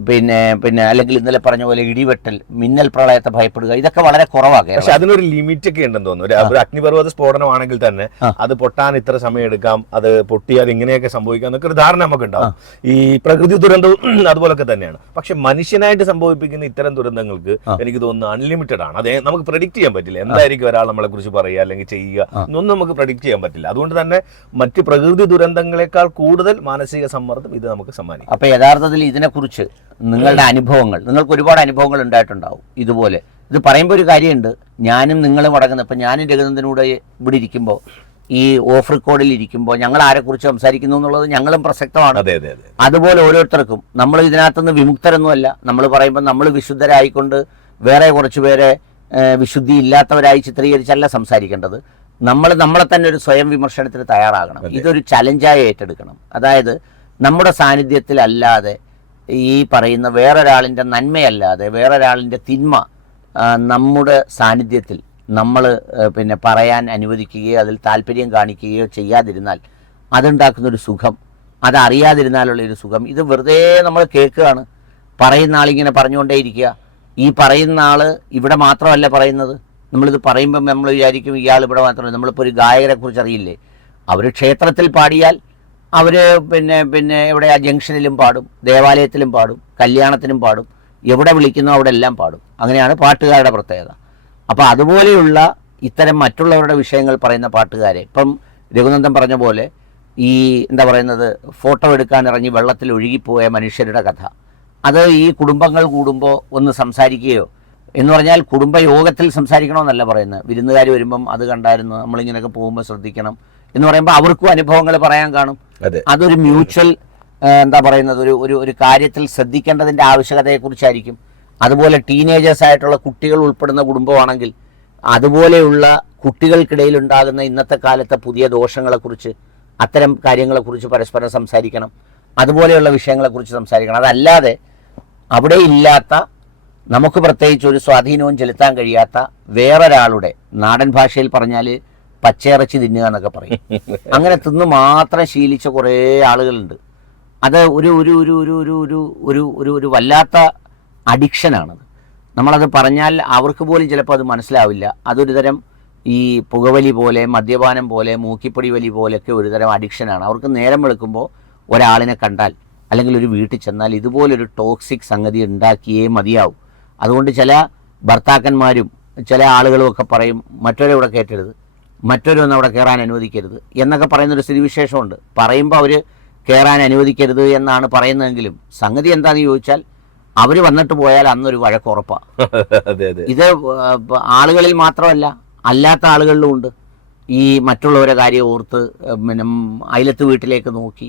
പിന്നെ അല്ലെങ്കിൽ ഇന്നലെ പറഞ്ഞ പോലെ ഇടിവെട്ടൽ, മിന്നൽ പ്രളയത്തെ ഭയപ്പെടുക, ഇതൊക്കെ വളരെ കുറവാണ്. പക്ഷെ അതിനൊരു ലിമിറ്റ് ഒക്കെ ഉണ്ടെന്ന് തോന്നുന്നു. ഒരു അഗ്നിപർവ്വത സ്ഫോടനമാണെങ്കിൽ തന്നെ അത് പൊട്ടാൻ ഇത്ര സമയം എടുക്കാം, അത് പൊട്ടിയാൽ ഇങ്ങനെയൊക്കെ സംഭവിക്കാം എന്നൊക്കെ ഒരു ധാരണ നമുക്ക് ഉണ്ടാവും. ഈ പ്രകൃതി ദുരന്തവും അതുപോലൊക്കെ തന്നെയാണ്. പക്ഷെ മനുഷ്യനായിട്ട് സംഭവിപ്പിക്കുന്ന ഇത്തരം ദുരന്തങ്ങൾക്ക് എനിക്ക് തോന്നുന്നു അൺലിമിറ്റഡ് ആണ്. അതേ നമുക്ക് പ്രഡിക്റ്റ് ചെയ്യാൻ പറ്റില്ല. എന്തായിരിക്കും ഒരാൾ നമ്മളെ കുറിച്ച് പറയുക അല്ലെങ്കിൽ ചെയ്യുക എന്നൊന്നും നമുക്ക് പ്രഡിക്റ്റ് ചെയ്യാൻ പറ്റില്ല. അതുകൊണ്ട് തന്നെ മറ്റ് പ്രകൃതി ദുരന്തങ്ങളെക്കാൾ കൂടുതൽ മാനസിക സമ്മർദ്ദം ഇത് നമുക്ക് സമ്മാനിക്കും. അപ്പൊ യഥാർത്ഥത്തിൽ ഇതിനെക്കുറിച്ച് നിങ്ങളുടെ അനുഭവങ്ങൾ, നിങ്ങൾക്ക് ഒരുപാട് അനുഭവങ്ങൾ ഉണ്ടായിട്ടുണ്ടാവും ഇതുപോലെ. ഇത് പറയുമ്പോൾ ഒരു കാര്യമുണ്ട്, ഞാനും നിങ്ങളും അടങ്ങുന്ന, ഇപ്പം ഞാനും രഘുനന്ദനൂടെ ഇവിടെ ഇരിക്കുമ്പോൾ ഈ ഓഫ് റെക്കോർഡിൽ ഇരിക്കുമ്പോൾ ഞങ്ങൾ ആരെക്കുറിച്ച് സംസാരിക്കുന്നു എന്നുള്ളത് ഞങ്ങളും പ്രസക്തമാണ്. അതെ അതെ അതെ. അതുപോലെ ഓരോരുത്തർക്കും നമ്മൾ ഇതിനകത്തുനിന്ന് വിമുക്തരൊന്നുമല്ല. നമ്മൾ പറയുമ്പോൾ നമ്മൾ വിശുദ്ധരായിക്കൊണ്ട് വേറെ കുറച്ച് പേരെ വിശുദ്ധി ഇല്ലാത്തവരായി ചിത്രീകരിച്ചല്ല സംസാരിക്കേണ്ടത്. നമ്മളെ തന്നെ ഒരു സ്വയം വിമർശനത്തിന് തയ്യാറാകണം. ഇതൊരു ചലഞ്ചായി ഏറ്റെടുക്കണം. അതായത് നമ്മുടെ സാന്നിധ്യത്തിലല്ലാതെ ഈ പറയുന്ന വേറൊരാളിൻ്റെ നന്മയല്ലാതെ വേറൊരാളിൻ്റെ തിന്മ നമ്മുടെ സാന്നിധ്യത്തിൽ നമ്മൾ പിന്നെ പറയാൻ അനുവദിക്കുകയോ അതിൽ താല്പര്യം കാണിക്കുകയോ ചെയ്യാതിരുന്നാൽ അതുണ്ടാക്കുന്നൊരു സുഖം, അതറിയാതിരുന്നാലുള്ളൊരു സുഖം, ഇത് വെറുതെ നമ്മൾ കേൾക്കുകയാണ്. പറയുന്ന ആളിങ്ങനെ പറഞ്ഞുകൊണ്ടേയിരിക്കുക. ഈ പറയുന്ന ആൾ ഇവിടെ മാത്രമല്ല പറയുന്നത്. നമ്മളിത് പറയുമ്പം നമ്മൾ വിചാരിക്കും ഇയാൾ ഇവിടെ മാത്രമല്ല. നമ്മളിപ്പോൾ ഒരു ഗായകരെ കുറിച്ച് അറിയില്ലേ, അവർ ക്ഷേത്രത്തിൽ പാടിയാൽ അവർ പിന്നെ എവിടെയാ ജംഗ്ഷനിലും പാടും, ദേവാലയത്തിലും പാടും, കല്യാണത്തിനും പാടും, എവിടെ വിളിക്കുന്നോ അവിടെ എല്ലാം പാടും. അങ്ങനെയാണ് പാട്ടുകാരുടെ പ്രത്യേകത. അപ്പോൾ അതുപോലെയുള്ള ഇത്തരം മറ്റുള്ളവരുടെ വിഷയങ്ങൾ പറയുന്ന പാട്ടുകാരെ, ഇപ്പം രഘുനന്ദൻ പറഞ്ഞ പോലെ ഈ എന്താ പറയുന്നത്, ഫോട്ടോ എടുക്കാൻ ഇറങ്ങി വെള്ളത്തിൽ ഒഴുകിപ്പോയ മനുഷ്യരുടെ കഥ, അത് ഈ കുടുംബങ്ങൾ കൂടുമ്പോൾ ഒന്ന് സംസാരിക്കുകയോ എന്ന് പറഞ്ഞാൽ കുടുംബയോഗത്തിൽ സംസാരിക്കണമെന്നല്ല പറയുന്നത്. വിരുന്നുകാർ വരുമ്പം അത് കണ്ടായിരുന്നു, നമ്മളിങ്ങനെയൊക്കെ പോകുമ്പോൾ ശ്രദ്ധിക്കണം എന്ന് പറയുമ്പോൾ അവർക്കും അനുഭവങ്ങൾ പറയാൻ കാണും. അതൊരു മ്യൂച്വൽ എന്താ പറയുന്നത് ഒരു കാര്യത്തിൽ ശ്രദ്ധിക്കേണ്ടതിൻ്റെ ആവശ്യകതയെക്കുറിച്ചായിരിക്കും. അതുപോലെ ടീനേജേഴ്സ് ആയിട്ടുള്ള കുട്ടികൾ ഉൾപ്പെടുന്ന കുടുംബമാണെങ്കിൽ അതുപോലെയുള്ള കുട്ടികൾക്കിടയിൽ ഉണ്ടാകുന്ന ഇന്നത്തെ കാലത്തെ പുതിയ ദോഷങ്ങളെക്കുറിച്ച്, അത്തരം കാര്യങ്ങളെക്കുറിച്ച് പരസ്പരം സംസാരിക്കണം. അതുപോലെയുള്ള വിഷയങ്ങളെക്കുറിച്ച് സംസാരിക്കണം. അതല്ലാതെ അവിടെ ഇല്ലാത്ത, നമുക്ക് പ്രത്യേകിച്ച് ഒരു സ്വാധീനവും ചെലുത്താൻ കഴിയാത്ത വേറൊരാളുടെ, നാടൻ ഭാഷയിൽ പറഞ്ഞാൽ പച്ചയിറച്ചി തിന്നുക എന്നൊക്കെ പറയും, അങ്ങനെ തിന്ന് മാത്രം ശീലിച്ച കുറേ ആളുകളുണ്ട്. അത് ഒരു വല്ലാത്ത അഡിക്ഷനാണത്. നമ്മളത് പറഞ്ഞാൽ അവർക്ക് പോലും ചിലപ്പോൾ അത് മനസ്സിലാവില്ല. അതൊരു തരം ഈ പുകവലി പോലെ, മദ്യപാനം പോലെ, മൂക്കിപ്പൊടി വലി പോലെയൊക്കെ ഒരു തരം അഡിക്ഷനാണ്. അവർക്ക് നേരം വെളുക്കുമ്പോൾ ഒരാളിനെ കണ്ടാൽ അല്ലെങ്കിൽ ഒരു വീട്ടിൽ ചെന്നാൽ ഇതുപോലൊരു ടോക്സിക് സംഗതി ഉണ്ടാക്കിയേ മതിയാവും. അതുകൊണ്ട് ചില ഭർത്താക്കന്മാരും ചില ആളുകളും ഒക്കെ പറയും മറ്റൊരു ഇവിടെ കയറ്റരുത്, മറ്റൊരൊന്നും അവിടെ കയറാൻ അനുവദിക്കരുത് എന്നൊക്കെ പറയുന്നൊരു സ്ഥിതിവിശേഷമുണ്ട്. പറയുമ്പോൾ അവർ കയറാൻ അനുവദിക്കരുത് എന്നാണ് പറയുന്നതെങ്കിലും സംഗതി എന്താണെന്ന് ചോദിച്ചാൽ അവർ വന്നിട്ട് പോയാൽ അന്നൊരു വഴക്കുറപ്പാണ്. ഇത് ആളുകളിൽ മാത്രമല്ല, അല്ലാത്ത ആളുകളിലും ഉണ്ട്. ഈ മറ്റുള്ളവരെ കാര്യം ഓർത്ത് പിന്നെ അയലത്ത് വീട്ടിലേക്ക് നോക്കി,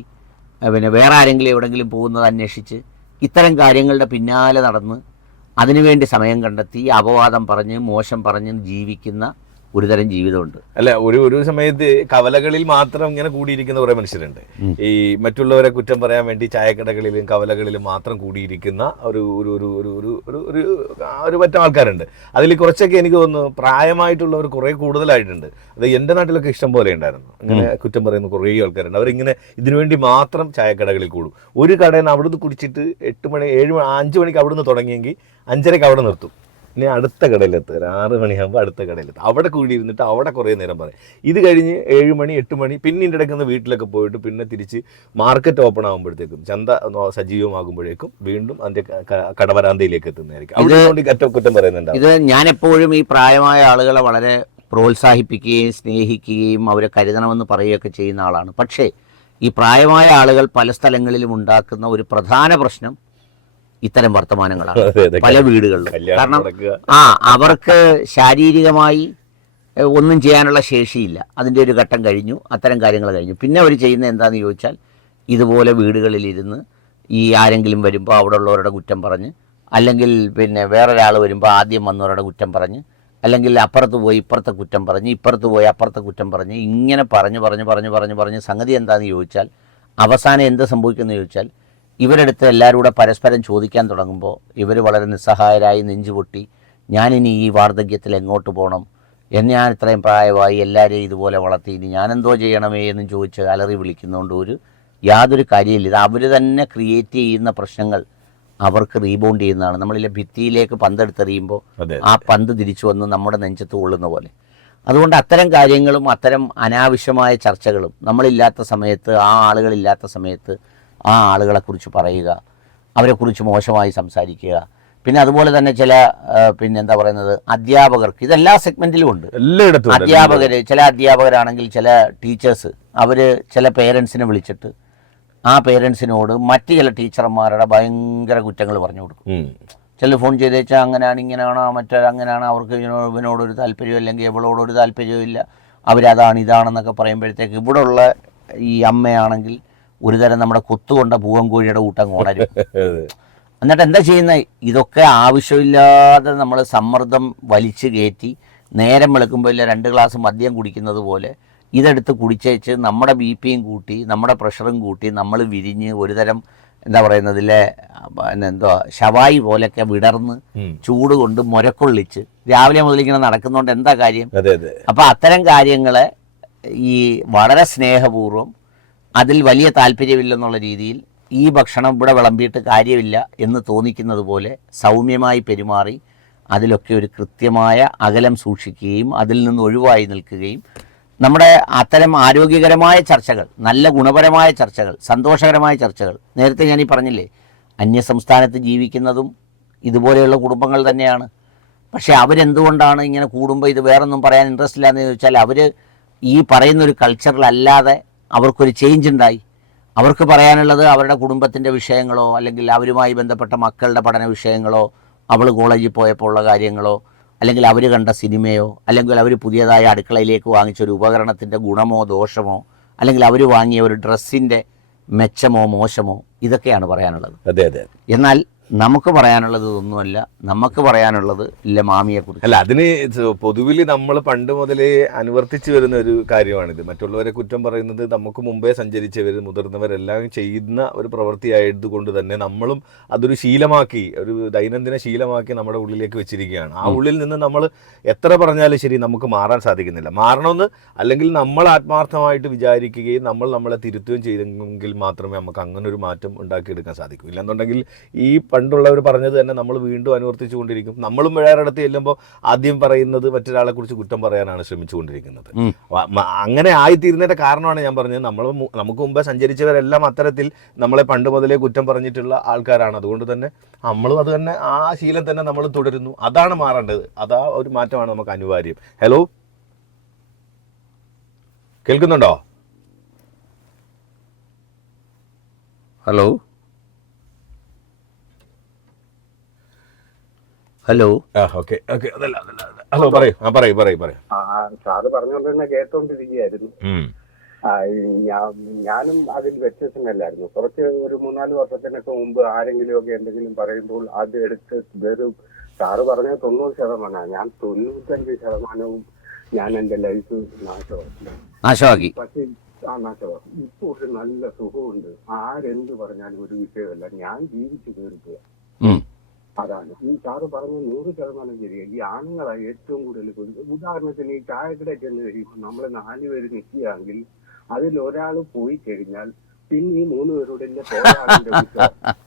പിന്നെ വേറെ ആരെങ്കിലും എവിടെയെങ്കിലും പോകുന്നത് അന്വേഷിച്ച് ഇത്തരം കാര്യങ്ങളുടെ പിന്നാലെ നടന്ന് അതിനുവേണ്ടി സമയം കണ്ടെത്തി അപവാദം പറഞ്ഞ് മോശം പറഞ്ഞ് ജീവിക്കുന്ന ഒരുതരം ജീവിതമുണ്ട്. അല്ല, ഒരു സമയത്ത് കവലകളിൽ മാത്രം ഇങ്ങനെ കൂടിയിരിക്കുന്ന കുറേ മനുഷ്യരുണ്ട്. ഈ മറ്റുള്ളവരെ കുറ്റം പറയാൻ വേണ്ടി ചായക്കടകളിലും കവലകളിലും മാത്രം കൂടിയിരിക്കുന്ന ഒരു പറ്റം ആൾക്കാരുണ്ട്. അതിൽ കുറച്ചൊക്കെ എനിക്ക് തോന്നുന്നു പ്രായമായിട്ടുള്ളവർ കുറേ കൂടുതലായിട്ടുണ്ട്. അത് എൻ്റെ നാട്ടിലൊക്കെ ഇഷ്ടം പോലെ ഉണ്ടായിരുന്നു. അങ്ങനെ കുറ്റം പറയുന്ന കുറേ ആൾക്കാരുണ്ട്. അവരിങ്ങനെ ഇതിനുവേണ്ടി മാത്രം ചായക്കടകളിൽ കൂടും. ഒരു കടയിൽ നിന്ന് അവിടുന്ന് കുടിച്ചിട്ട് 8 മണി 5 മണിക്ക് അവിടുന്ന് തുടങ്ങിയെങ്കിൽ 5:30 അവിടെ നിർത്തും. ഇനി അടുത്ത കടയിലെത്തുക 6 മണിയാകുമ്പോൾ അടുത്ത കടയിലെത്തും. അവിടെ കൂടിയിരുന്നിട്ട് അവിടെ കുറേ നേരം പറയും. ഇത് കഴിഞ്ഞ് 7 മണി 8 മണി പിന്നെ ഇടയ്ക്കുന്ന വീട്ടിലൊക്കെ പോയിട്ട് പിന്നെ തിരിച്ച് മാർക്കറ്റ് ഓപ്പൺ ആകുമ്പോഴത്തേക്കും, ചന്ത സജീവമാകുമ്പോഴേക്കും വീണ്ടും അതിൻ്റെ കടവരാന്തയിലേക്ക് എത്തുന്നതായിരിക്കും. അവിടെ കുറ്റം പറയുന്നുണ്ട്. ഇത് ഞാൻ എപ്പോഴും ഈ പ്രായമായ ആളുകളെ വളരെ പ്രോത്സാഹിപ്പിക്കുകയും സ്നേഹിക്കുകയും അവരെ കരുതണമെന്ന് പറയുകയൊക്കെ ചെയ്യുന്ന ആളാണ്. പക്ഷേ ഈ പ്രായമായ ആളുകൾ പല സ്ഥലങ്ങളിലും ഉണ്ടാക്കുന്ന ഒരു പ്രധാന പ്രശ്നം ഇത്തരം വർത്തമാനങ്ങളാണ് പല വീടുകളിലും. കാരണം അവർക്ക് ശാരീരികമായി ഒന്നും ചെയ്യാനുള്ള ശേഷിയില്ല. അതിൻ്റെ ഒരു ഘട്ടം കഴിഞ്ഞു, അത്തരം കാര്യങ്ങൾ കഴിഞ്ഞു. പിന്നെ അവർ ചെയ്യുന്നത് എന്താണെന്ന് ചോദിച്ചാൽ ഇതുപോലെ വീടുകളിലിരുന്ന് ഈ ആരെങ്കിലും വരുമ്പോൾ അവിടെ ഉള്ളവരുടെ കുറ്റം പറഞ്ഞ്, അല്ലെങ്കിൽ പിന്നെ വേറൊരാൾ വരുമ്പോൾ ആദ്യം വന്നവരുടെ കുറ്റം പറഞ്ഞ്, അല്ലെങ്കിൽ അപ്പുറത്ത് പോയി ഇപ്പുറത്തെ കുറ്റം പറഞ്ഞ്, ഇപ്പുറത്ത് പോയി അപ്പുറത്തെ കുറ്റം പറഞ്ഞ്, ഇങ്ങനെ പറഞ്ഞ് സംഗതി എന്താണെന്ന് ചോദിച്ചാൽ അവസാനം എന്ത് സംഭവിക്കുമെന്ന് ചോദിച്ചാൽ ഇവരെടുത്ത് എല്ലാവരും കൂടെ പരസ്പരം ചോദിക്കാൻ തുടങ്ങുമ്പോൾ ഇവർ വളരെ നിസ്സഹായരായി നെഞ്ചുപൊട്ടി ഞാനിനി ഈ വാർദ്ധക്യത്തിൽ എങ്ങോട്ട് പോകണം, ഞാൻ ഇത്രയും പ്രായമായി എല്ലാവരെയും ഇതുപോലെ വളർത്തി ഇനി ഞാനെന്തോ ചെയ്യണമേ എന്ന് ചോദിച്ച് അലറി വിളിക്കുന്നതുകൊണ്ട് യാതൊരു കാര്യമില്ല. ഇത് അവർ തന്നെ ക്രിയേറ്റ് ചെയ്യുന്ന പ്രശ്നങ്ങൾ അവർക്ക് റീബൗണ്ട് ചെയ്യുന്നതാണ്. നമ്മളിലെ ഭിത്തിയിലേക്ക് പന്തെടുത്തെറിയുമ്പോൾ ആ പന്ത് തിരിച്ചു വന്ന് നമ്മുടെ നെഞ്ചത്ത് കൊള്ളുന്ന പോലെ. അതുകൊണ്ട് അത്തരം കാര്യങ്ങളും അത്തരം അനാവശ്യമായ ചർച്ചകളും നമ്മളില്ലാത്ത സമയത്ത്, ആ ആളുകളില്ലാത്ത സമയത്ത് ആ ആളുകളെക്കുറിച്ച് പറയുക, അവരെക്കുറിച്ച് മോശമായി സംസാരിക്കുക. പിന്നെ അതുപോലെ തന്നെ ചില എന്താ പറയുന്നത് അധ്യാപകർക്ക്, ഇതെല്ലാ സെഗ്മെൻറ്റിലും ഉണ്ട്. അധ്യാപകർ, ചില അധ്യാപകരാണെങ്കിൽ ചില ടീച്ചേഴ്സ് അവർ ചില പേരൻസിനെ വിളിച്ചിട്ട് ആ പേരൻസിനോട് മറ്റ് ചില ടീച്ചർമാരുടെ ഭയങ്കര കുറ്റങ്ങൾ പറഞ്ഞു കൊടുക്കും. ചില ഫോൺ ചെയ്ത് വെച്ചാൽ അങ്ങനെയാണ് ഇങ്ങനെയാണോ മറ്റൊരങ്ങനെയാണ്, അവർക്ക് ഇവനോടൊരു താല്പര്യം അല്ലെങ്കിൽ എവളോടൊരു താല്പര്യമില്ല, അവരതാണ് ഇതാണെന്നൊക്കെ പറയുമ്പോഴത്തേക്ക് ഇവിടെ ഉള്ള ഈ അമ്മയാണെങ്കിൽ ഒരു തരം നമ്മുടെ കൊത്തുകൊണ്ട പൂവൻകോഴിയുടെ കൂട്ടം ഉണരും. എന്നിട്ട് എന്താ ചെയ്യുന്നത്? ഇതൊക്കെ ആവശ്യമില്ലാതെ നമ്മൾ സമ്മർദ്ദം വലിച്ചു കയറ്റി നേരം വെളുക്കുമ്പോൾ 2 ഗ്ലാസ് മദ്യം കുടിക്കുന്നത് പോലെ ഇതെടുത്ത് കുടിച്ചേച്ച് നമ്മുടെ BP-യും കൂട്ടി നമ്മുടെ പ്രഷറും കൂട്ടി നമ്മൾ വിരിഞ്ഞ് ഒരു തരം എന്താ പറയുന്നതിലെ എന്തുവാ ശവായി പോലെയൊക്കെ വിടർന്ന് ചൂട് കൊണ്ട് മുരക്കൊള്ളിച്ച് രാവിലെ മുതൽ ഇങ്ങനെ നടക്കുന്നതുകൊണ്ട് എന്താ കാര്യം? അപ്പം അത്തരം കാര്യങ്ങളെ ഈ വളരെ സ്നേഹപൂർവ്വം അതിൽ വലിയ താല്പര്യമില്ലെന്നുള്ള രീതിയിൽ ഈ ഭക്ഷണം ഇവിടെ വിളമ്പിയിട്ട് കാര്യമില്ല എന്ന് തോന്നിക്കുന്നത് പോലെ സൗമ്യമായി പെരുമാറി അതിലൊക്കെ ഒരു കൃത്യമായ അകലം സൂക്ഷിക്കുകയും അതിൽ നിന്ന് ഒഴിവായി നിൽക്കുകയും നമ്മുടെ അത്തരം ആരോഗ്യകരമായ ചർച്ചകൾ, നല്ല ഗുണപരമായ ചർച്ചകൾ, സന്തോഷകരമായ ചർച്ചകൾ, നേരത്തെ ഞാനീ പറഞ്ഞില്ലേ, അന്യസംസ്ഥാനത്ത് ജീവിക്കുന്നതും ഇതുപോലെയുള്ള കുടുംബങ്ങൾ തന്നെയാണ്. പക്ഷേ അവരെന്തുകൊണ്ടാണ് ഇങ്ങനെ കൂടുമ്പോൾ ഇത് വേറൊന്നും പറയാൻ ഇൻട്രസ്റ്റ് ഇല്ലാന്ന് ചോദിച്ചാൽ അവർ ഈ പറയുന്നൊരു കൾച്ചറിലല്ലാതെ അവർക്കൊരു ചേഞ്ച് ഉണ്ടായി. അവർക്ക് പറയാനുള്ളത് അവരുടെ കുടുംബത്തിൻ്റെ വിഷയങ്ങളോ അല്ലെങ്കിൽ അവരുമായി ബന്ധപ്പെട്ട മക്കളുടെ പഠന വിഷയങ്ങളോ അവൾ കോളേജിൽ പോയപ്പോൾ ഉള്ള കാര്യങ്ങളോ അല്ലെങ്കിൽ അവർ കണ്ട സിനിമയോ അല്ലെങ്കിൽ അവർ പുതിയതായ അടുക്കളയിലേക്ക് വാങ്ങിച്ചൊരു ഉപകരണത്തിൻ്റെ ഗുണമോ ദോഷമോ അല്ലെങ്കിൽ അവർ വാങ്ങിയ ഒരു ഡ്രസ്സിൻ്റെ മെച്ചമോ മോശമോ ഇതൊക്കെയാണ് പറയാനുള്ളത്. എന്നാൽ നമുക്ക് പറയാനുള്ളത് ഒന്നുമല്ല. നമുക്ക് പറയാനുള്ളത് ഇല്ല മാമിയെക്കുറിച്ച് അല്ല, അതിന് പൊതുവിൽ നമ്മൾ പണ്ട് മുതലേ അനുവർത്തിച്ചു വരുന്ന ഒരു കാര്യമാണിത്. മറ്റുള്ളവരെ കുറ്റം പറയുന്നത് നമുക്ക് മുമ്പേ സഞ്ചരിച്ചവർ മുതിർന്നവരെല്ലാം ചെയ്യുന്ന ഒരു പ്രവൃത്തിയായതുകൊണ്ട് തന്നെ നമ്മളും അതൊരു ശീലമാക്കി, ഒരു ദൈനംദിന ശീലമാക്കി നമ്മുടെ ഉള്ളിലേക്ക് വെച്ചിരിക്കുകയാണ്. ആ ഉള്ളിൽ നിന്ന് നമ്മൾ എത്ര പറഞ്ഞാലും ശരി നമുക്ക് മാറാൻ സാധിക്കുന്നില്ല. മാറണമെന്ന് അല്ലെങ്കിൽ നമ്മൾ ആത്മാർത്ഥമായിട്ട് വിചാരിക്കുകയും നമ്മളെ തിരുത്തുകയും ചെയ്തെങ്കിൽ മാത്രമേ നമുക്ക് അങ്ങനെ ഒരു മാറ്റം ഉണ്ടാക്കിയെടുക്കാൻ സാധിക്കൂ. ഇല്ലെന്നുണ്ടെങ്കിൽ ഈ പണ്ടുള്ളവർ പറഞ്ഞത് തന്നെ നമ്മൾ വീണ്ടും അനുവർത്തിച്ചു കൊണ്ടിരിക്കും. നമ്മളും വേറെടുത്ത് ചെല്ലുമ്പോൾ ആദ്യം പറയുന്നത് മറ്റൊരാളെ കുറിച്ച് കുറ്റം പറയാനാണ് ശ്രമിച്ചുകൊണ്ടിരിക്കുന്നത്. അങ്ങനെ ആയിത്തീരുന്നതിന്റെ കാരണമാണ് ഞാൻ പറഞ്ഞത്, നമുക്ക് മുമ്പേ സഞ്ചരിച്ചവരെല്ലാം അത്തരത്തിൽ നമ്മളെ പണ്ട് മുതലേ കുറ്റം പറഞ്ഞിട്ടുള്ള ആൾക്കാരാണ്. അതുകൊണ്ട് തന്നെ നമ്മളും അത് തന്നെ ആ ശീലം തന്നെ നമ്മൾ തുടരുന്നു. അതാണ് മാറേണ്ടത്. അതാ ഒരു മാറ്റമാണ് നമുക്ക് അനിവാര്യം. ഹലോ, കേൾക്കുന്നുണ്ടോ? Hello hello okay okay hello പറയൂ. സാറ് പറഞ്ഞുകൊണ്ടിരുന്ന കേട്ടോണ്ടിരിക്കുകയായിരുന്നു. ഞാനും അതിൽ വ്യത്യസ്തമല്ലായിരുന്നു. ഒരു 3-4 വർഷത്തിനൊക്കെ മുമ്പ് ആരെങ്കിലും ഒക്കെ എന്തെങ്കിലും പറയുമ്പോൾ അത് എടുത്ത് വെറും സാറ് പറഞ്ഞ 90%, ഞാൻ 95% ഞാൻ എന്റെ ലൈഫ് നാശമാക്കി. പക്ഷെ നാശമാക്കി. ഇപ്പൊ ഒരു നല്ല സുഖമുണ്ട്. ആരെന്ത് പറഞ്ഞാലും ഒരു വിഷയമല്ല. ഞാൻ ജീവിച്ചു തീർക്കുക. അതാണ് ഈ സാറ് പറഞ്ഞ 100% ശരിയാണ്. ഈ ആണുങ്ങളാണ് ഏറ്റവും കൂടുതൽ. ഉദാഹരണത്തിന് ഈ ചായക്കടയിൽ ചെന്ന് കഴിയുമ്പോൾ നമ്മൾ 4 പേര് നിൽക്കുകയാണെങ്കിൽ അതിൽ ഒരാൾ പോയി കഴിഞ്ഞാൽ പിന്നെ ഈ 3 പേരോട്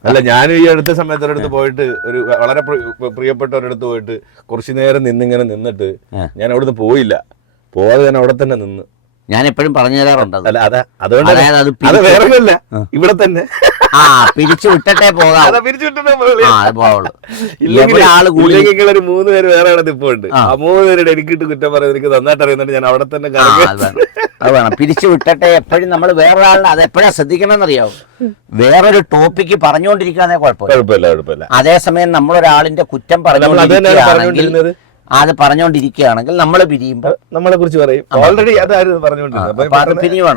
അല്ല, ഞാൻ ഈ അടുത്ത സമയത്ത് ഒരിടത്ത് പോയിട്ട് ഒരു വളരെ പ്രിയപ്പെട്ട ഒരിടത്ത് പോയിട്ട് കുറച്ചു നേരം നിന്നിട്ട് ഞാൻ അവിടുന്ന് പോയില്ല. പോവാതെ ഞാൻ അവിടെ തന്നെ നിന്ന്. ഞാൻ എപ്പോഴും പറഞ്ഞു തരാറുണ്ട്. അല്ല അത് വേറൊന്നുമല്ല, ഇവിടെ തന്നെ പിരിച്ചു വിട്ടേ പോകാം. ഇല്ലെങ്കിൽ ഒരു 3 പേര് വേറെ ഇപ്പൊ ഉണ്ട്. ആ 3 പേരുടെ എനിക്കിട്ട് കുറ്റം പറയുന്നത് എനിക്ക് നന്നായിട്ട് അറിയുന്നുണ്ട്. ഞാൻ അവിടെ തന്നെ അത് വേണം, പിരിച്ചു വിട്ടട്ടെ. എപ്പോഴും നമ്മൾ വേറൊരാളിനെ അത് എപ്പോഴാ ശ്രദ്ധിക്കണമെന്നറിയാവോ? വേറൊരു ടോപ്പിക്ക് പറഞ്ഞുകൊണ്ടിരിക്കാന്നേ കുഴപ്പമില്ല. അതേസമയം നമ്മളൊരാളിന്റെ കുറ്റം പറഞ്ഞുകൊണ്ടിരിക്കുകയാണെങ്കിൽ നമ്മൾ പിരിയുമ്പോൾ നമ്മളെ കുറിച്ച് പറയും. ഓൾറെഡി അതായിരുന്നു പറഞ്ഞുകൊണ്ടിരുന്നത്.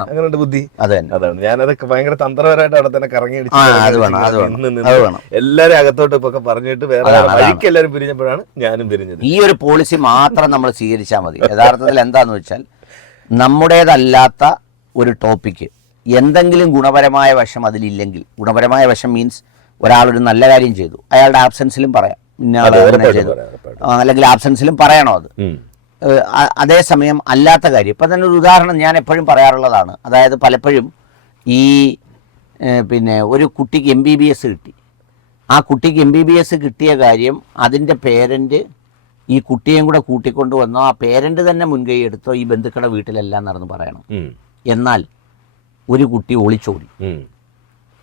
അങ്ങനെ ബുദ്ധി അതാണ്. ഞാനതൊക്കെ ഭയങ്കര തന്ത്രപരമായിട്ട് അവിടെ തന്നെ കറങ്ങി എല്ലാരും അകത്തോട്ട് ഇപ്പൊ പറഞ്ഞിട്ട് വേറെ വഴിക്ക് എല്ലാരും പിരിഞ്ഞപ്പോഴാണ് ഞാനും പിരിഞ്ഞത്. ഈ ഒരു പോളിസി മാത്രം നമ്മൾ സ്വീകരിച്ചാൽ മതി. യഥാർത്ഥത്തിൽ എന്താന്ന് വെച്ചാൽ നമ്മുടേതല്ലാത്ത ഒരു ടോപ്പിക്ക് എന്തെങ്കിലും ഗുണപരമായ വശം അതിലില്ലെങ്കിൽ, ഗുണപരമായ വശം മീൻസ് ഒരാളൊരു നല്ല കാര്യം ചെയ്തു, അയാളുടെ ആബ്സെൻസിലും പറയാം ചെയ്തു, അല്ലെങ്കിൽ ആബ്സെൻസിലും പറയണോ അത്. അതേസമയം അല്ലാത്ത കാര്യം ഇപ്പം തന്നെ ഒരു ഉദാഹരണം ഞാൻ എപ്പോഴും പറയാറുള്ളതാണ്. അതായത് പലപ്പോഴും ഈ ഒരു കുട്ടിക്ക് MBBS കിട്ടി. ആ കുട്ടിക്ക് MBBS കിട്ടിയ കാര്യം അതിൻ്റെ പേരൻറ്റ് ഈ കുട്ടിയെയും കൂടെ കൂട്ടിക്കൊണ്ട് വന്നോ, ആ പേരൻറ്റ് തന്നെ മുൻകൈ എടുത്തോ, ഈ ബന്ധുക്കളുടെ വീട്ടിലെല്ലാം നടന്ന് പറയണം. എന്നാൽ ഒരു കുട്ടി ഒളിച്ചോടി.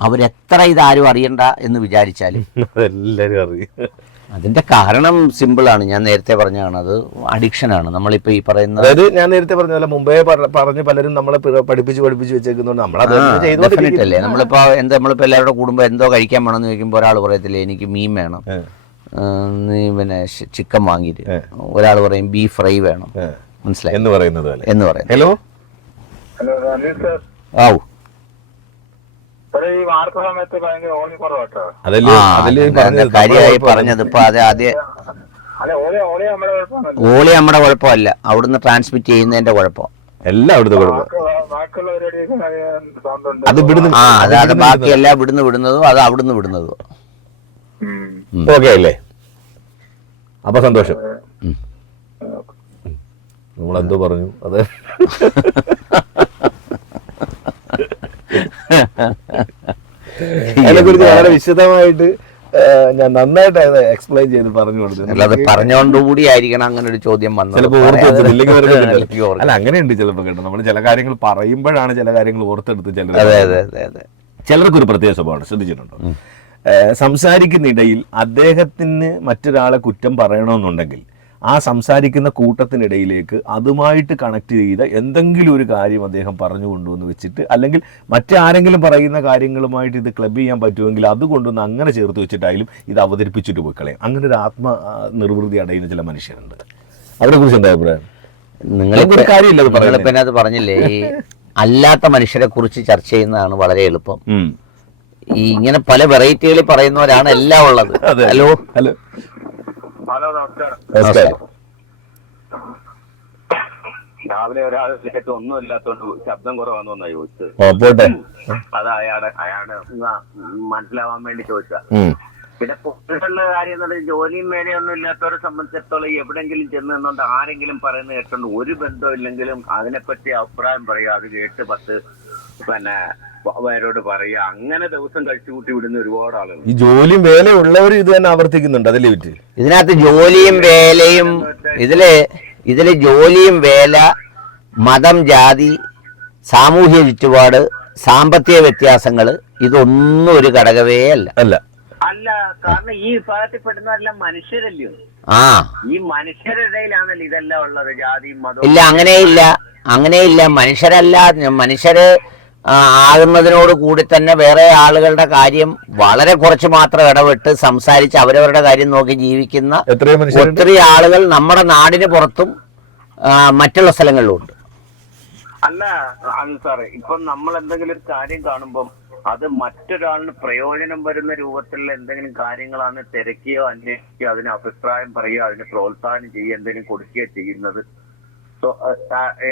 അവരെത്ര ഇതാരും അറിയണ്ട എന്ന് വിചാരിച്ചാലും എല്ലാവരും അറിയും. അതിന്റെ കാരണം സിമ്പിളാണ്. ഞാൻ നേരത്തെ പറഞ്ഞാണ്, അത് അഡിക്ഷനാണ്. നമ്മളിപ്പോ ഈ പറയുന്ന, അതായത് ഞാൻ നേരത്തെ പറഞ്ഞ പോലെ മുമ്പേ പറഞ്ഞ് പലരും നമ്മളെ പഠിപ്പിച്ച് വെച്ചേക്കുന്നതുകൊണ്ട് നമ്മളല്ലേ. നമ്മളിപ്പോ നമ്മളിപ്പോ എല്ലാവരുടെ കൂടുമ്പോ എന്തോ കഴിക്കാൻ വേണമെന്ന് ചോദിക്കുമ്പോൾ ഒരാൾ പറയത്തില്ലേ എനിക്ക് മീൻ വേണം, നീ ചിക്കൻ വാങ്ങിയിട്ട്, ഒരാൾ പറയും ബീഫ് ഫ്രൈ വേണം, മനസ്സിലായി എന്ന് പറയുന്നത് പോലെ. എന്ന് പറയുന്നത്. ഹലോ ഹലോ അനിൽ സർ, ആവു ഈ വാർത്ത സമയത്ത് ഭയങ്കര ഓണി കുറവാട്ടോ. കാര്യമായി പറഞ്ഞത് ഇപ്പൊ അത് ആദ്യം അല്ല, ഓളി നമ്മുടെ കുഴപ്പമൊന്നുമല്ല. ഓളി നമ്മുടെ കുഴപ്പമല്ല, അവിടുന്ന് ട്രാൻസ്മിറ്റ് ചെയ്യുന്നതിന്റെ കുഴപ്പം. എല്ലാം അവിടുത്തെ കുഴപ്പം. ബാക്കിയുള്ള പരിപാടിയൊക്കെ സൗണ്ട് ഉണ്ട്. അത് ഇവിടുന്ന് അത് ബാക്കിയെല്ലാം ഇവിടുന്ന് വിടുന്നതും അത് അവിടുന്ന് വിടുന്നതും. ഓക്കെ അല്ലേ? അപ്പൊ സന്തോഷം. നമ്മളെന്തോ പറഞ്ഞു അത്. അതിനെക്കുറിച്ച് വളരെ വിശദമായിട്ട് ഞാൻ നന്നായിട്ട് അത് എക്സ്പ്ലെയിൻ ചെയ്ത് പറഞ്ഞു കൊടുത്തു. അല്ലാതെ പറഞ്ഞുകൊണ്ടുകൂടി ആയിരിക്കണം അങ്ങനെ ഒരു ചോദ്യം വന്നത്. ചിലപ്പോൾ ഓർത്തെടുത്തില്ലെങ്കിൽ അല്ല, അങ്ങനെയുണ്ട് ചിലപ്പോൾ കേട്ടോ. നമ്മൾ ചില കാര്യങ്ങൾ പറയുമ്പോഴാണ് ചില കാര്യങ്ങൾ ഓർത്തെടുത്ത് ചിലർക്കൊരു പ്രത്യേക സ്വഭാവമാണ്. ശ്രദ്ധിച്ചിട്ടുണ്ടോ? സംസാരിക്കുന്നിടയിൽ അദ്ദേഹത്തിന് മറ്റൊരാളെ കുറ്റം പറയണമെന്നുണ്ടെങ്കിൽ ആ സംസാരിക്കുന്ന കൂട്ടത്തിനിടയിലേക്ക് അതുമായിട്ട് കണക്ട് ചെയ്ത എന്തെങ്കിലും ഒരു കാര്യം അദ്ദേഹം പറഞ്ഞു കൊണ്ടുവന്ന് വെച്ചിട്ട്, അല്ലെങ്കിൽ മറ്റാരെങ്കിലും പറയുന്ന കാര്യങ്ങളുമായിട്ട് ഇത് ക്ലബ് ചെയ്യാൻ പറ്റുമെങ്കിൽ അത് കൊണ്ടുവന്ന് അങ്ങനെ ചേർത്ത് വെച്ചിട്ടായാലും ഇത് അവതരിപ്പിച്ചിട്ട് പോയി കളയും. അങ്ങനെ ഒരു നിർവൃതി അടയുന്ന ചില മനുഷ്യരുണ്ട്. അവരെ കുറിച്ച് എന്താ അഭിപ്രായം? നിങ്ങളിപ്പോ അത് പറഞ്ഞില്ലേ, ഈ അല്ലാത്ത മനുഷ്യരെ കുറിച്ച് ചർച്ച ചെയ്യുന്നതാണ് വളരെ എളുപ്പം. ഈ ഇങ്ങനെ പല വെറൈറ്റികളിൽ പറയുന്നവരാണ് എല്ലാം ഉള്ളത്. ഹലോ ഹലോ ഹലോ, നമസ്കാരം. നമസ്കാരം. രാവിലെ ഒരാൾ ഒന്നും ഇല്ലാത്തോണ്ട് ശബ്ദം കുറവാന്നോന്നാ ചോദിച്ചത്. പോട്ടെ, അത് അയാള് മനസ്സിലാവാൻ വേണ്ടി ചോദിച്ചാ. പിന്നെ പൊതുവെയുള്ള കാര്യം എന്നുള്ളത് ജോലിയും വേലയൊന്നും ഇല്ലാത്തവരെ സംബന്ധിച്ചിടത്തോളം എവിടെങ്കിലും ചെന്ന് നിന്നുകൊണ്ട് ആരെങ്കിലും പറയുന്നത് കേട്ടോണ്ട് ഒരു ബന്ധവും ഇല്ലെങ്കിലും അതിനെപ്പറ്റി അഭിപ്രായം പറയുക, അത് കേട്ട് 10 പിന്നെ അവരോട് പറയുക, അങ്ങനെ ദിവസം കഴിച്ചു കൂട്ടി വിടുന്ന ഒരുപാട് ആളുകൾ. ഈ ജോലിയും വേലയും ഉള്ളവർ ഇത് തന്നെ ആവർത്തിക്കുന്നുണ്ട്. അതിലെ വിറ്റ് ഇതിനകത്ത് ജോലിയും വേലയും ഇതില് ജോലിയും വേല, മതം, ജാതി, സാമൂഹ്യ ചുറ്റുപാട്, സാമ്പത്തിക വ്യത്യാസങ്ങൾ ഇതൊന്നും ഒരു ഘടകമേ അല്ല. അല്ല, കാരണം ഈ വിഭാഗത്തിൽ പെടുന്നതെല്ലാം മനുഷ്യരല്ലയോ? ഈ മനുഷ്യരുടെ ഇടയിലാണല്ലോ ഇതെല്ലാം ഉള്ളത്. ജാതിയും മതവും ഇല്ല, അങ്ങനെയില്ല. മനുഷ്യര് ആകുന്നതിനോട് കൂടി തന്നെ വേറെ ആളുകളുടെ കാര്യം വളരെ കുറച്ച് മാത്രം ഇടപെട്ട് സംസാരിച്ച് അവരവരുടെ കാര്യം നോക്കി ജീവിക്കുന്ന ഒത്തിരി ആളുകൾ നമ്മുടെ നാടിന് പുറത്തും മറ്റുള്ള സ്ഥലങ്ങളിലും ഉണ്ട്. അല്ല അനിൽ സാറേ, ഇപ്പം നമ്മൾ എന്തെങ്കിലും ഒരു കാര്യം കാണുമ്പം അത് മറ്റൊരാളിന് പ്രയോജനം വരുന്ന രൂപത്തിലുള്ള എന്തെങ്കിലും കാര്യങ്ങളാണ് തിരക്കുകയോ അന്വേഷിക്കുകയോ അതിന് അഭിപ്രായം പറയുകയോ അതിന് പ്രോത്സാഹനം ചെയ്യുകയോ എന്തെങ്കിലും കൊടുക്കുകയോ ചെയ്യുന്നത്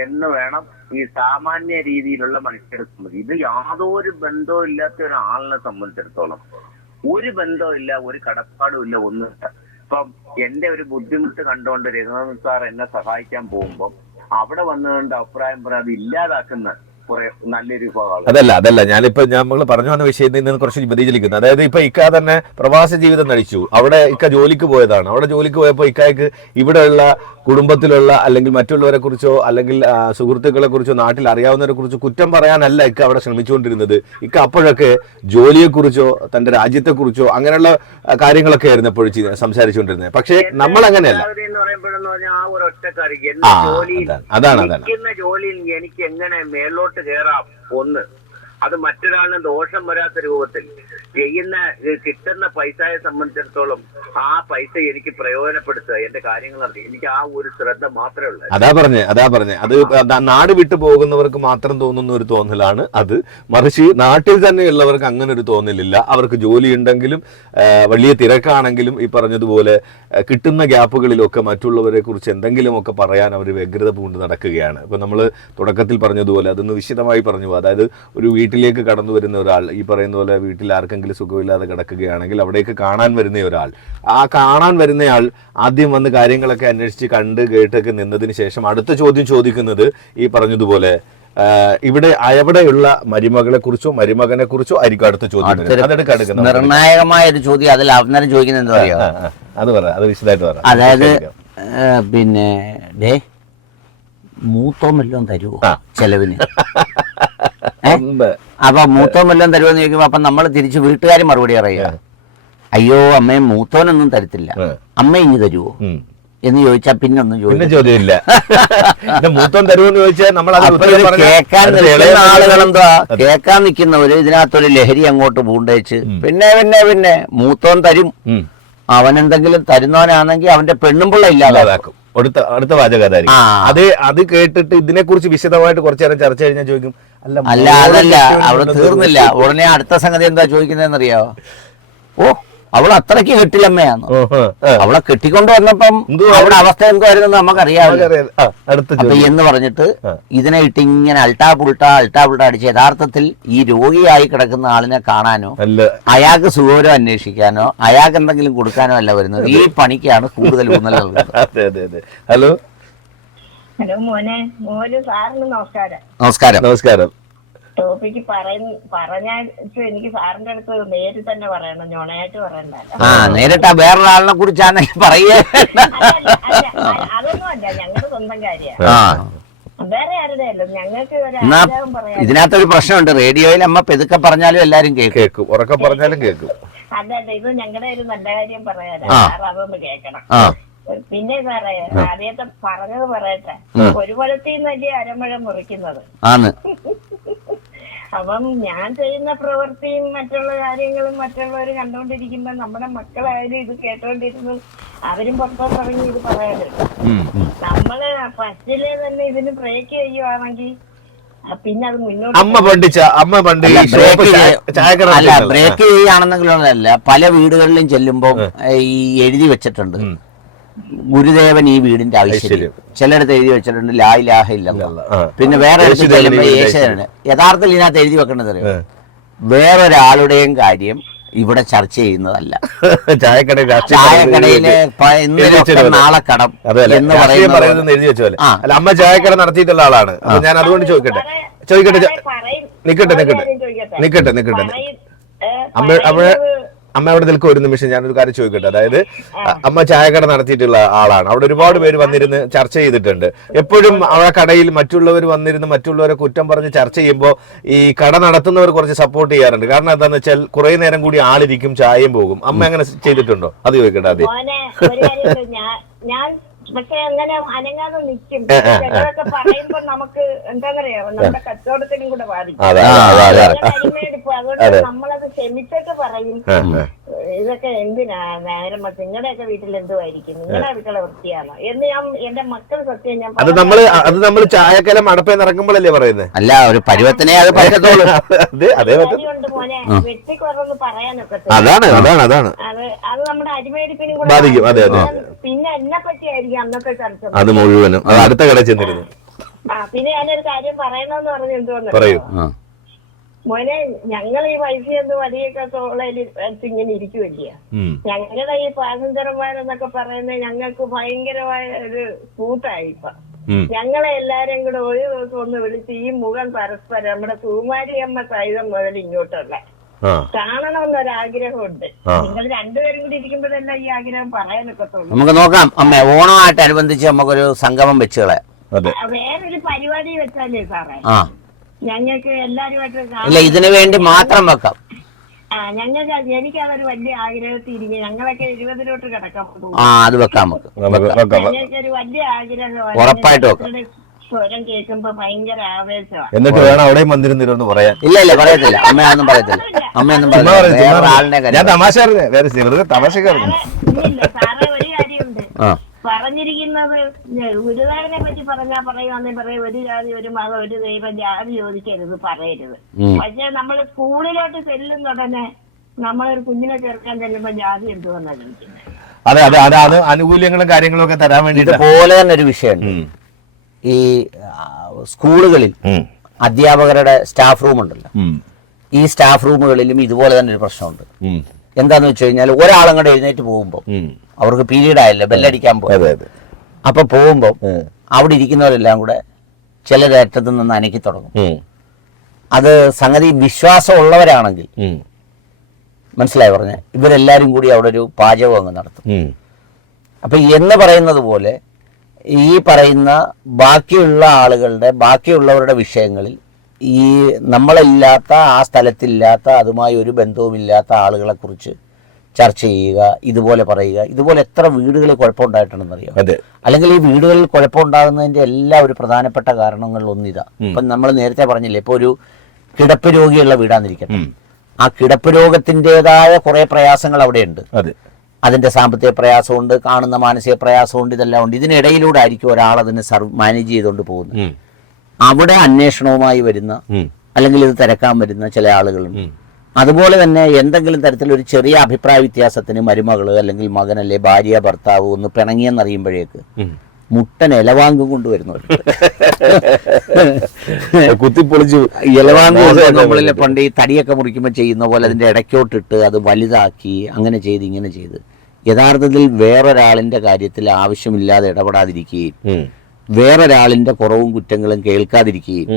എന്ന് വേണം ഈ സാമാന്യ രീതിയിലുള്ള മനുഷ്യരെ സംബന്ധിച്ച്. ഇത് യാതൊരു ബന്ധവും ഇല്ലാത്ത ഒരാളിനെ സംബന്ധിച്ചിടത്തോളം ഒരു ബന്ധവും ഇല്ല, ഒരു കടപ്പാടും ഇല്ല, ഒന്നുമില്ല. ഇപ്പം എന്റെ ഒരു ബുദ്ധിമുട്ട് കണ്ടുകൊണ്ട് രഘുനാഥൻ സാർ എന്നെ സഹായിക്കാൻ പോകുമ്പോൾ അവിടെ വന്നുകൊണ്ട് അഭിപ്രായം പറയാൻ അത് ഇല്ലാതാക്കുന്ന കുറെ നല്ലൊരു വിഭാഗം. അതല്ല ഞാനിപ്പോ നമ്മൾ പറഞ്ഞു വന്ന വിഷയത്തിൽ നിന്ന് കുറച്ച് വ്യതിചലിക്കുന്നത്. അതായത് ഇപ്പൊ ഇക്ക തന്നെ പ്രവാസ ജീവിതം നയിച്ചു. അവിടെ ഇക്ക ജോലിക്ക് പോയതാണ്. അവിടെ ജോലിക്ക് പോയപ്പോൾ ഇക്കായ്ക്ക് ഇവിടെയുള്ള കുടുംബത്തിലുള്ള അല്ലെങ്കിൽ മറ്റുള്ളവരെ കുറിച്ചോ അല്ലെങ്കിൽ സുഹൃത്തുക്കളെ കുറിച്ചോ നാട്ടിൽ അറിയാവുന്നവരെ കുറിച്ചോ കുറ്റം പറയാനല്ല ഇക്ക അവിടെ ശ്രമിച്ചുകൊണ്ടിരുന്നത്. ഇക്ക അപ്പോഴൊക്കെ ജോലിയെക്കുറിച്ചോ തന്റെ രാജ്യത്തെക്കുറിച്ചോ അങ്ങനെയുള്ള കാര്യങ്ങളൊക്കെ ആയിരുന്നു എപ്പോഴും സംസാരിച്ചുകൊണ്ടിരുന്നത്. പക്ഷെ നമ്മൾ അങ്ങനെയല്ല. അതാണ് ജോലിയിൽ എനിക്ക് എങ്ങനെ മേലോട്ട് കയറാം, ഒന്ന് അത് മറ്റൊരാളിന് ദോഷം വരാത്ത രൂപത്തിൽ ചെയ്യുന്ന കിട്ടുന്ന പൈസയെ സംബന്ധിച്ചിടത്തോളം ആ പൈസ എനിക്ക് പ്രയോജനപ്പെടുത്തുക, എന്റെ കാര്യങ്ങൾ അറിയാം, എനിക്ക് ആ ഒരു ശ്രദ്ധ മാത്രമേ ഉള്ളൂ. അതാ പറഞ്ഞേ അത് നാട് വിട്ടു പോകുന്നവർക്ക് മാത്രം തോന്നുന്ന ഒരു തോന്നലാണ് അത്. മറിച്ച് നാട്ടിൽ തന്നെയുള്ളവർക്ക് അങ്ങനെ ഒരു തോന്നലില്ല. അവർക്ക് ജോലി ഉണ്ടെങ്കിലും വലിയ തിരക്കാണെങ്കിലും ഈ പറഞ്ഞതുപോലെ കിട്ടുന്ന ഗ്യാപ്പുകളിലൊക്കെ മറ്റുള്ളവരെ കുറിച്ച് എന്തെങ്കിലുമൊക്കെ പറയാൻ അവർ വ്യഗ്രത പൂണ്ട് നടക്കുകയാണ്. ഇപ്പൊ നമ്മൾ തുടക്കത്തിൽ പറഞ്ഞതുപോലെ അതൊന്ന് വിശദമായി പറഞ്ഞു. അതായത് ഒരു വീട്ടിലേക്ക് കടന്നു വരുന്ന ഒരാൾ, ഈ പറയുന്ന പോലെ വീട്ടിൽ ആർക്കെങ്കിലും സുഖമില്ലാതെ കിടക്കുകയാണെങ്കിൽ അവിടേക്ക് കാണാൻ വരുന്ന ഒരാൾ, ആ കാണാൻ വരുന്നയാൾ ആദ്യം വന്ന് കാര്യങ്ങളൊക്കെ അന്വേഷിച്ച് കണ്ട് കേട്ടൊക്കെ നിന്നതിന് ശേഷം അടുത്ത ചോദ്യം ചോദിക്കുന്നത് ഈ പറഞ്ഞതുപോലെ അവിടെയുള്ള മരുമകളെ കുറിച്ചോ മരുമകനെ കുറിച്ചോ ആയിരിക്കും അടുത്ത ചോദ്യം. നിർണായകമായ ഒരു ചോദ്യം അതിൽ അന്നേരം ചോദിക്കുന്നത് എന്താ പറയാ, അത് വിശദമായിട്ട് പറയാം. അതായത് പിന്നെ മൂത്തോം വല്ലതും തരുമോ ചെലവിന്? അപ്പൊ മൂത്തോം വല്ലതും തരുമോന്ന് ചോദിക്കുമ്പോ അപ്പൊ നമ്മൾ തിരിച്ച് വീട്ടുകാർ മറുപടി പറയുക, അയ്യോ അമ്മയെ മൂത്തോനൊന്നും തരത്തില്ല, അമ്മ ഇനി തരുമോ എന്ന് ചോദിച്ചാ പിന്നെ ഒന്നും ചോദ്യമില്ല. മൂത്തോൻ തരുമെന്ന് ചോദിച്ചാൽ നമ്മൾ കേൾക്കാൻ നിൽക്കുന്ന ആളുകളെന്താ, കേൾക്കാൻ നിൽക്കുന്നവര് ഇതിനകത്തൊരു ലഹരി അങ്ങോട്ട് പൂണ്ടേച്ച് പിന്നെ പിന്നെ പിന്നെ മൂത്തോൻ തരും, അവൻ എന്തെങ്കിലും തരുന്നവനാണെങ്കിൽ അവന്റെ പെണ്ണുമ്പിള്ള ഇല്ലാതാക്കും. അടുത്ത വാചകം അതായിരിക്കും. അത് കേട്ടിട്ട് ഇതിനെക്കുറിച്ച് വിശദമായിട്ട് കുറച്ചു നേരം ചർച്ച കഴിഞ്ഞാൽ ചോദിക്കും അല്ല അതല്ല, അവിടെ തീർന്നില്ല. ഉടനെ അടുത്ത സംഗതി എന്താ ചോദിക്കുന്നതെന്നറിയാവോ? ഓ, അവൾ അത്രയ്ക്ക് കെട്ടിലമ്മയാന്ന്. അവളെ കെട്ടിക്കൊണ്ട് വന്നപ്പം അവളുടെ അവസ്ഥ എന്തായിരുന്നെന്ന് നമുക്കറിയാമല്ലോ. അപ്പൊ എന്ന് പറഞ്ഞിട്ട് ഇതിനെ ഇട്ട് ഇങ്ങനെ അൾട്ടാ പുൾട്ട അടിച്ച് യഥാർത്ഥത്തിൽ ഈ രോഗിയായി കിടക്കുന്ന ആളിനെ കാണാനോ അയാൾക്ക് സുഖോരം അന്വേഷിക്കാനോ അയാൾക്ക് എന്തെങ്കിലും കൊടുക്കാനോ അല്ല വരുന്നത്. ഈ പണിക്കാണ് കൂടുതൽ ഊന്നൽ നൽകുന്നത്. ഹലോ മോനെ, സാറിന് നമസ്കാരം. നമസ്കാരം. ടോപ്പിക്ക് പറഞ്ഞാൽ എനിക്ക് സാറിന്റെ അടുത്ത് നേരിട്ട് തന്നെ പറയണം, ഞൊണയായിട്ട് പറയണ്ടല്ലോ. നേരിട്ടാ വേറൊരാളിനെ കുറിച്ചാണെങ്കിൽ പറയേ. അതൊന്നും അല്ല, ഞങ്ങളുടെ സ്വന്തം കാര്യമാണ്, വേറെ ആരുടെ അല്ല. ഞങ്ങൾക്ക് ഒരു ആഗ്രഹം പറയാം. ഇതിനകത്തൊരു പ്രശ്നമുണ്ട്. റേഡിയോയിൽ അമ്മ പെതുക്കെ പറഞ്ഞാലും എല്ലാരും കേൾക്കും, ഉറക്കെ പറഞ്ഞാലും കേൾക്കും. അതല്ല, ഇത് ഞങ്ങളുടെ ഒരു നല്ല കാര്യം പറയാനാ. സാർ അതൊന്ന് കേൾക്കണം. പിന്നെ സാറേ, ആദ്യത്തെ പറഞ്ഞത് പറയട്ടെ, ഒരു പഴത്തിന്നല്ലേ അരമഴ മുറിക്കുന്നത്. അപ്പം ഞാൻ ചെയ്യുന്ന പ്രവൃത്തിയും മറ്റുള്ള കാര്യങ്ങളും മറ്റുള്ളവർ കണ്ടുകൊണ്ടിരിക്കുമ്പോ നമ്മുടെ മക്കളായാലും ഇത് കേട്ടോണ്ടിരുന്നു അവരും പുറത്തോട്ട് ഇറങ്ങി ഇത് പറയാനുണ്ട്. നമ്മള് ഫസ്റ്റിലെ തന്നെ ഇതിന് ബ്രേക്ക് ചെയ്യുവാണെങ്കിൽ പിന്നെ അത് മുന്നോട്ട്. അല്ല, ബ്രേക്ക് ചെയ്യുകയാണെന്നെങ്കിലല്ല, പല വീടുകളിലും ചെല്ലുമ്പോ ഈ എഴുതി വെച്ചിട്ടുണ്ട് ഗുരുദേവൻ ഈ വീടിന്റെ ഐശ്വര്യം. ചിലയിടത്ത് എഴുതി വെച്ചിട്ടുണ്ട് ലാ ഇലാഹ ഇല്ലല്ലാഹ്. പിന്നെ വേറെ ഇടത്ത് ചെല്ലുമ്പോ യേശുവാണ്. യഥാർത്ഥത്തിൽ ഇതിനകത്ത് എഴുതി വെക്കേണ്ടത് അറിയോ? വേറൊരാളുടെയും കാര്യം ഇവിടെ ചർച്ച ചെയ്യുന്നതല്ല. ചായക്കടയിലെ നാളെ കടം എന്ന് പറയുന്നത്. അമ്മ ചായക്കട നടത്തിയിട്ടുള്ള ആളാണ്. ഞാൻ അതുകൊണ്ട് ചോദിക്കട്ടെ അമ്മ അവിടെ നിൽക്കും ഒരു നിമിഷം. ഞാനൊരു കാര്യം ചോദിക്കട്ടെ. അതായത് അമ്മ ചായക്കട നടത്തിയിട്ടുള്ള ആളാണ്. അവിടെ ഒരുപാട് പേര് വന്നിരുന്ന് ചർച്ച ചെയ്തിട്ടുണ്ട്. എപ്പോഴും അവിടെ കടയിൽ മറ്റുള്ളവർ വന്നിരുന്ന് മറ്റുള്ളവരെ കുറ്റം പറഞ്ഞ് ചർച്ച ചെയ്യുമ്പോൾ ഈ കട നടത്തുന്നവർ കുറച്ച് സപ്പോർട്ട് ചെയ്യാറുണ്ട്. കാരണം എന്താണെന്ന് വെച്ചാൽ കുറെ നേരം കൂടി ആളിരിക്കും, ചായയും പോകും. അമ്മ അങ്ങനെ ചെയ്തിട്ടുണ്ടോ? അത് ചോദിക്കട്ടെ ആദ്യം. പക്ഷെ അങ്ങനെ അനങ്ങാതെ നിൽക്കും. ചിലതൊക്കെ പറയുമ്പോ നമുക്ക് എന്താന്നറിയാമോ, നമ്മുടെ കച്ചവടത്തിനും കൂടെ ബാധിക്കും. അതുകൊണ്ട് നമ്മളത് ക്ഷമിച്ചിട്ട് പറയും, ഇതൊക്കെ എന്തിനാ നേരം നിങ്ങളുടെയൊക്കെ വീട്ടിൽ എന്തുമായിരിക്കും, നിങ്ങളുടെ അടുക്കള വൃത്തിയാണോ എന്ന് ഞാൻ എന്റെ മക്കൾ സത്യം ഞാൻ അത് നമ്മൾ ചായക്കല മടപ്പേ നടക്കുമ്പോഴല്ലേ പറയുന്നത്. അല്ല, ഒരു പരുവത്തിനെ അത് പറ്റത്തുള്ളൂ. ഉണ്ട് മോനെ, വെട്ടിക്കുറന്ന് പറയാനൊക്കെ അതാണ് അത് നമ്മുടെ അരിമേടിപ്പിനും കൂടെ ബാധിക്കും. പിന്നെ എന്നെ പറ്റിയായിരിക്കും അന്നത്തെ ചർച്ച അത് മുഴുവനും അടുത്ത കട ചെന്നിരുന്നു. പിന്നെ ഞാനൊരു കാര്യം പറയണമെന്ന് പറഞ്ഞു. എന്തുകൊണ്ടാ മോനെ, ഞങ്ങൾ ഈ വൈഫിയെന്ന് വലിയൊക്കെ തോളയിൽ ഇങ്ങനെ ഇരിക്കുമല്ല. ഞങ്ങളുടെ ഈ പാസഞ്ചർമാരെന്നൊക്കെ പറയുന്നത് ഞങ്ങൾക്ക് ഭയങ്കരമായ ഒരു കൂട്ടായി. ഇപ്പൊ ഞങ്ങളെ എല്ലാരും കൂടെ ഒരു ദിവസം ഒന്ന് വിളിച്ച് ഈ മുഖം പരസ്പരം നമ്മുടെ സുകുമാരിയമ്മ സൈതം മുതൽ ഇങ്ങോട്ടുള്ള കാണണമെന്നൊരാഗ്രഹമുണ്ട്. നിങ്ങൾ രണ്ടുപേരും കൂടി ഇരിക്കുമ്പോഴല്ല ഈ ആഗ്രഹം പറയാനൊക്കത്തുള്ളൂ. നമുക്ക് നോക്കാം അമ്മേ, ഓണമായിട്ടനുബന്ധിച്ച് നമുക്കൊരു സംഗമം വെച്ചുകളെ. വേറൊരു പരിപാടി വെച്ചാലേ സാറേ, ഞങ്ങൾക്ക് എല്ലാരുമായിട്ട് ഇല്ല, ഇതിനു വേണ്ടി മാത്രം വെക്കാം. ഞങ്ങൾക്ക് എനിക്കതൊരു വലിയ ആഗ്രഹത്തിരിക്കും. ഞങ്ങളൊക്കെ 20 കിടക്കാൻ പോകും. അത് വെക്കാം നമുക്ക്. ഞങ്ങൾക്കൊരു വലിയ ആഗ്രഹമാണ്. ഉറപ്പായിട്ട് വെക്കാം. സ്വരം കേൾക്കുമ്പോ ഭയങ്കര ആവേശമാണ്. എന്നിട്ട് വേണം അവിടെയും വന്നിരുന്നിരുന്നു പറയാൻ. ഇല്ല പറയത്തില്ല, അമ്മയൊന്നും പറയത്തില്ല. ഞാൻ തമാശ തമാശക്കാരന്. സാറേ, ഒരു കാര്യമുണ്ട് പറഞ്ഞിരിക്കുന്നത്. ഗുരുദേവനെ പറ്റി പറയുവാന്നേ പറയും, ഒരു ജാതി ഒരു മതം ഒരു ദൈവം, ജാതി ചോദിക്കരുത്, പറയരുത്. പക്ഷെ നമ്മൾ സ്കൂളിലോട്ട് ചെല്ലുന്ന ഉടനെ നമ്മളൊരു കുഞ്ഞിനെ ചേർക്കാൻ ചെല്ലുമ്പോ ജാതി എന്തുവന്നാ ചോദിക്കുന്നത്. അതെ, ആനുകൂല്യങ്ങളും കാര്യങ്ങളും ഒക്കെ തരാൻ വേണ്ടി. ഇതുപോലെ തന്നെ ഒരു വിഷയമുണ്ട്. ഈ സ്കൂളുകളിൽ അധ്യാപകരുടെ സ്റ്റാഫ് റൂം ഉണ്ടല്ലോ, ഈ സ്റ്റാഫ് റൂമുകളിലും ഇതുപോലെ തന്നെ ഒരു പ്രശ്നമുണ്ട്. എന്താന്ന് വെച്ച് കഴിഞ്ഞാൽ ഒരാളങ്ങോട്ട് എഴുന്നേറ്റ് പോകുമ്പോൾ അവർക്ക് പീരീഡ് ആയല്ലോ, ബെല്ലടിക്കാൻ പോകും. അപ്പൊ പോകുമ്പോൾ അവിടെ ഇരിക്കുന്നവരെല്ലാം കൂടെ ചിലരറ്റത്ത് നിന്ന് അനക്കി തുടങ്ങും. അത് സംഗതി വിശ്വാസമുള്ളവരാണെങ്കിൽ മനസ്സിലായി പറഞ്ഞ ഇവരെല്ലാരും കൂടി അവിടെ ഒരു പാചകം അങ്ങ് നടത്തും. അപ്പൊ എന്ന് പറയുന്നത് പോലെ ഈ പറയുന്ന ബാക്കിയുള്ളവരുടെ വിഷയങ്ങളിൽ ഈ നമ്മളില്ലാത്ത, ആ സ്ഥലത്തില്ലാത്ത, അതുമായി ഒരു ബന്ധവുമില്ലാത്ത ആളുകളെ കുറിച്ച് ചർച്ച ചെയ്യുക, ഇതുപോലെ പറയുക. ഇതുപോലെ എത്ര വീടുകളിൽ കുഴപ്പമുണ്ടായിട്ടുണ്ടെന്നറിയാം. അല്ലെങ്കിൽ ഈ വീടുകളിൽ കുഴപ്പമുണ്ടാകുന്നതിന്റെ എല്ലാ ഒരു പ്രധാനപ്പെട്ട കാരണങ്ങളിൽ ഒന്നിതാ. ഇപ്പം നമ്മൾ നേരത്തെ പറഞ്ഞില്ലേ, ഇപ്പൊ ഒരു കിടപ്പ് രോഗിയുള്ള വീടാന്നിരിക്കട്ടെ, ആ കിടപ്പ് രോഗത്തിൻ്റെതായ കുറെ പ്രയാസങ്ങൾ അവിടെയുണ്ട്. അതിൻ്റെ സാമ്പത്തിക പ്രയാസമുണ്ട്, കാണുന്ന മാനസിക പ്രയാസമുണ്ട്, ഇതെല്ലാം ഉണ്ട്. ഇതിനിടയിലൂടെ ആയിരിക്കും ഒരാൾ അതിനെ മാനേജ് ചെയ്തുകൊണ്ട് പോകുന്നത്. അവിടെ അന്വേഷണവുമായി വരുന്ന അല്ലെങ്കിൽ ഇത് തിരക്കാൻ വരുന്ന ചില ആളുകളുണ്ട്. അതുപോലെ തന്നെ എന്തെങ്കിലും തരത്തിലൊരു ചെറിയ അഭിപ്രായ വ്യത്യാസത്തിന് മരുമകള് അല്ലെങ്കിൽ മകൻ അല്ലെ ഭാര്യ ഭർത്താവ് ഒന്ന് പിണങ്ങിയെന്നറിയുമ്പോഴേക്ക് മുട്ടൻ ഇലവാങ്കും കൊണ്ടുവരുന്നവരുണ്ട്. കുത്തിപ്പൊളിച്ചു ഇലവാങ്ക് നമ്മളിലെ പണ്ട് ഈ തടിയൊക്കെ മുറിക്കുമ്പോൾ ചെയ്യുന്ന പോലെ അതിൻ്റെ ഇടയ്ക്കോട്ടിട്ട് അത് വലുതാക്കി അങ്ങനെ ചെയ്ത് ഇങ്ങനെ ചെയ്ത് യഥാർത്ഥത്തിൽ വേറൊരാളിൻ്റെ കാര്യത്തിൽ ആവശ്യമില്ലാതെ ഇടപെടാതിരിക്കുകയും വേറൊരാളിൻ്റെ കുറവും കുറ്റങ്ങളും കേൾക്കാതിരിക്കുകയും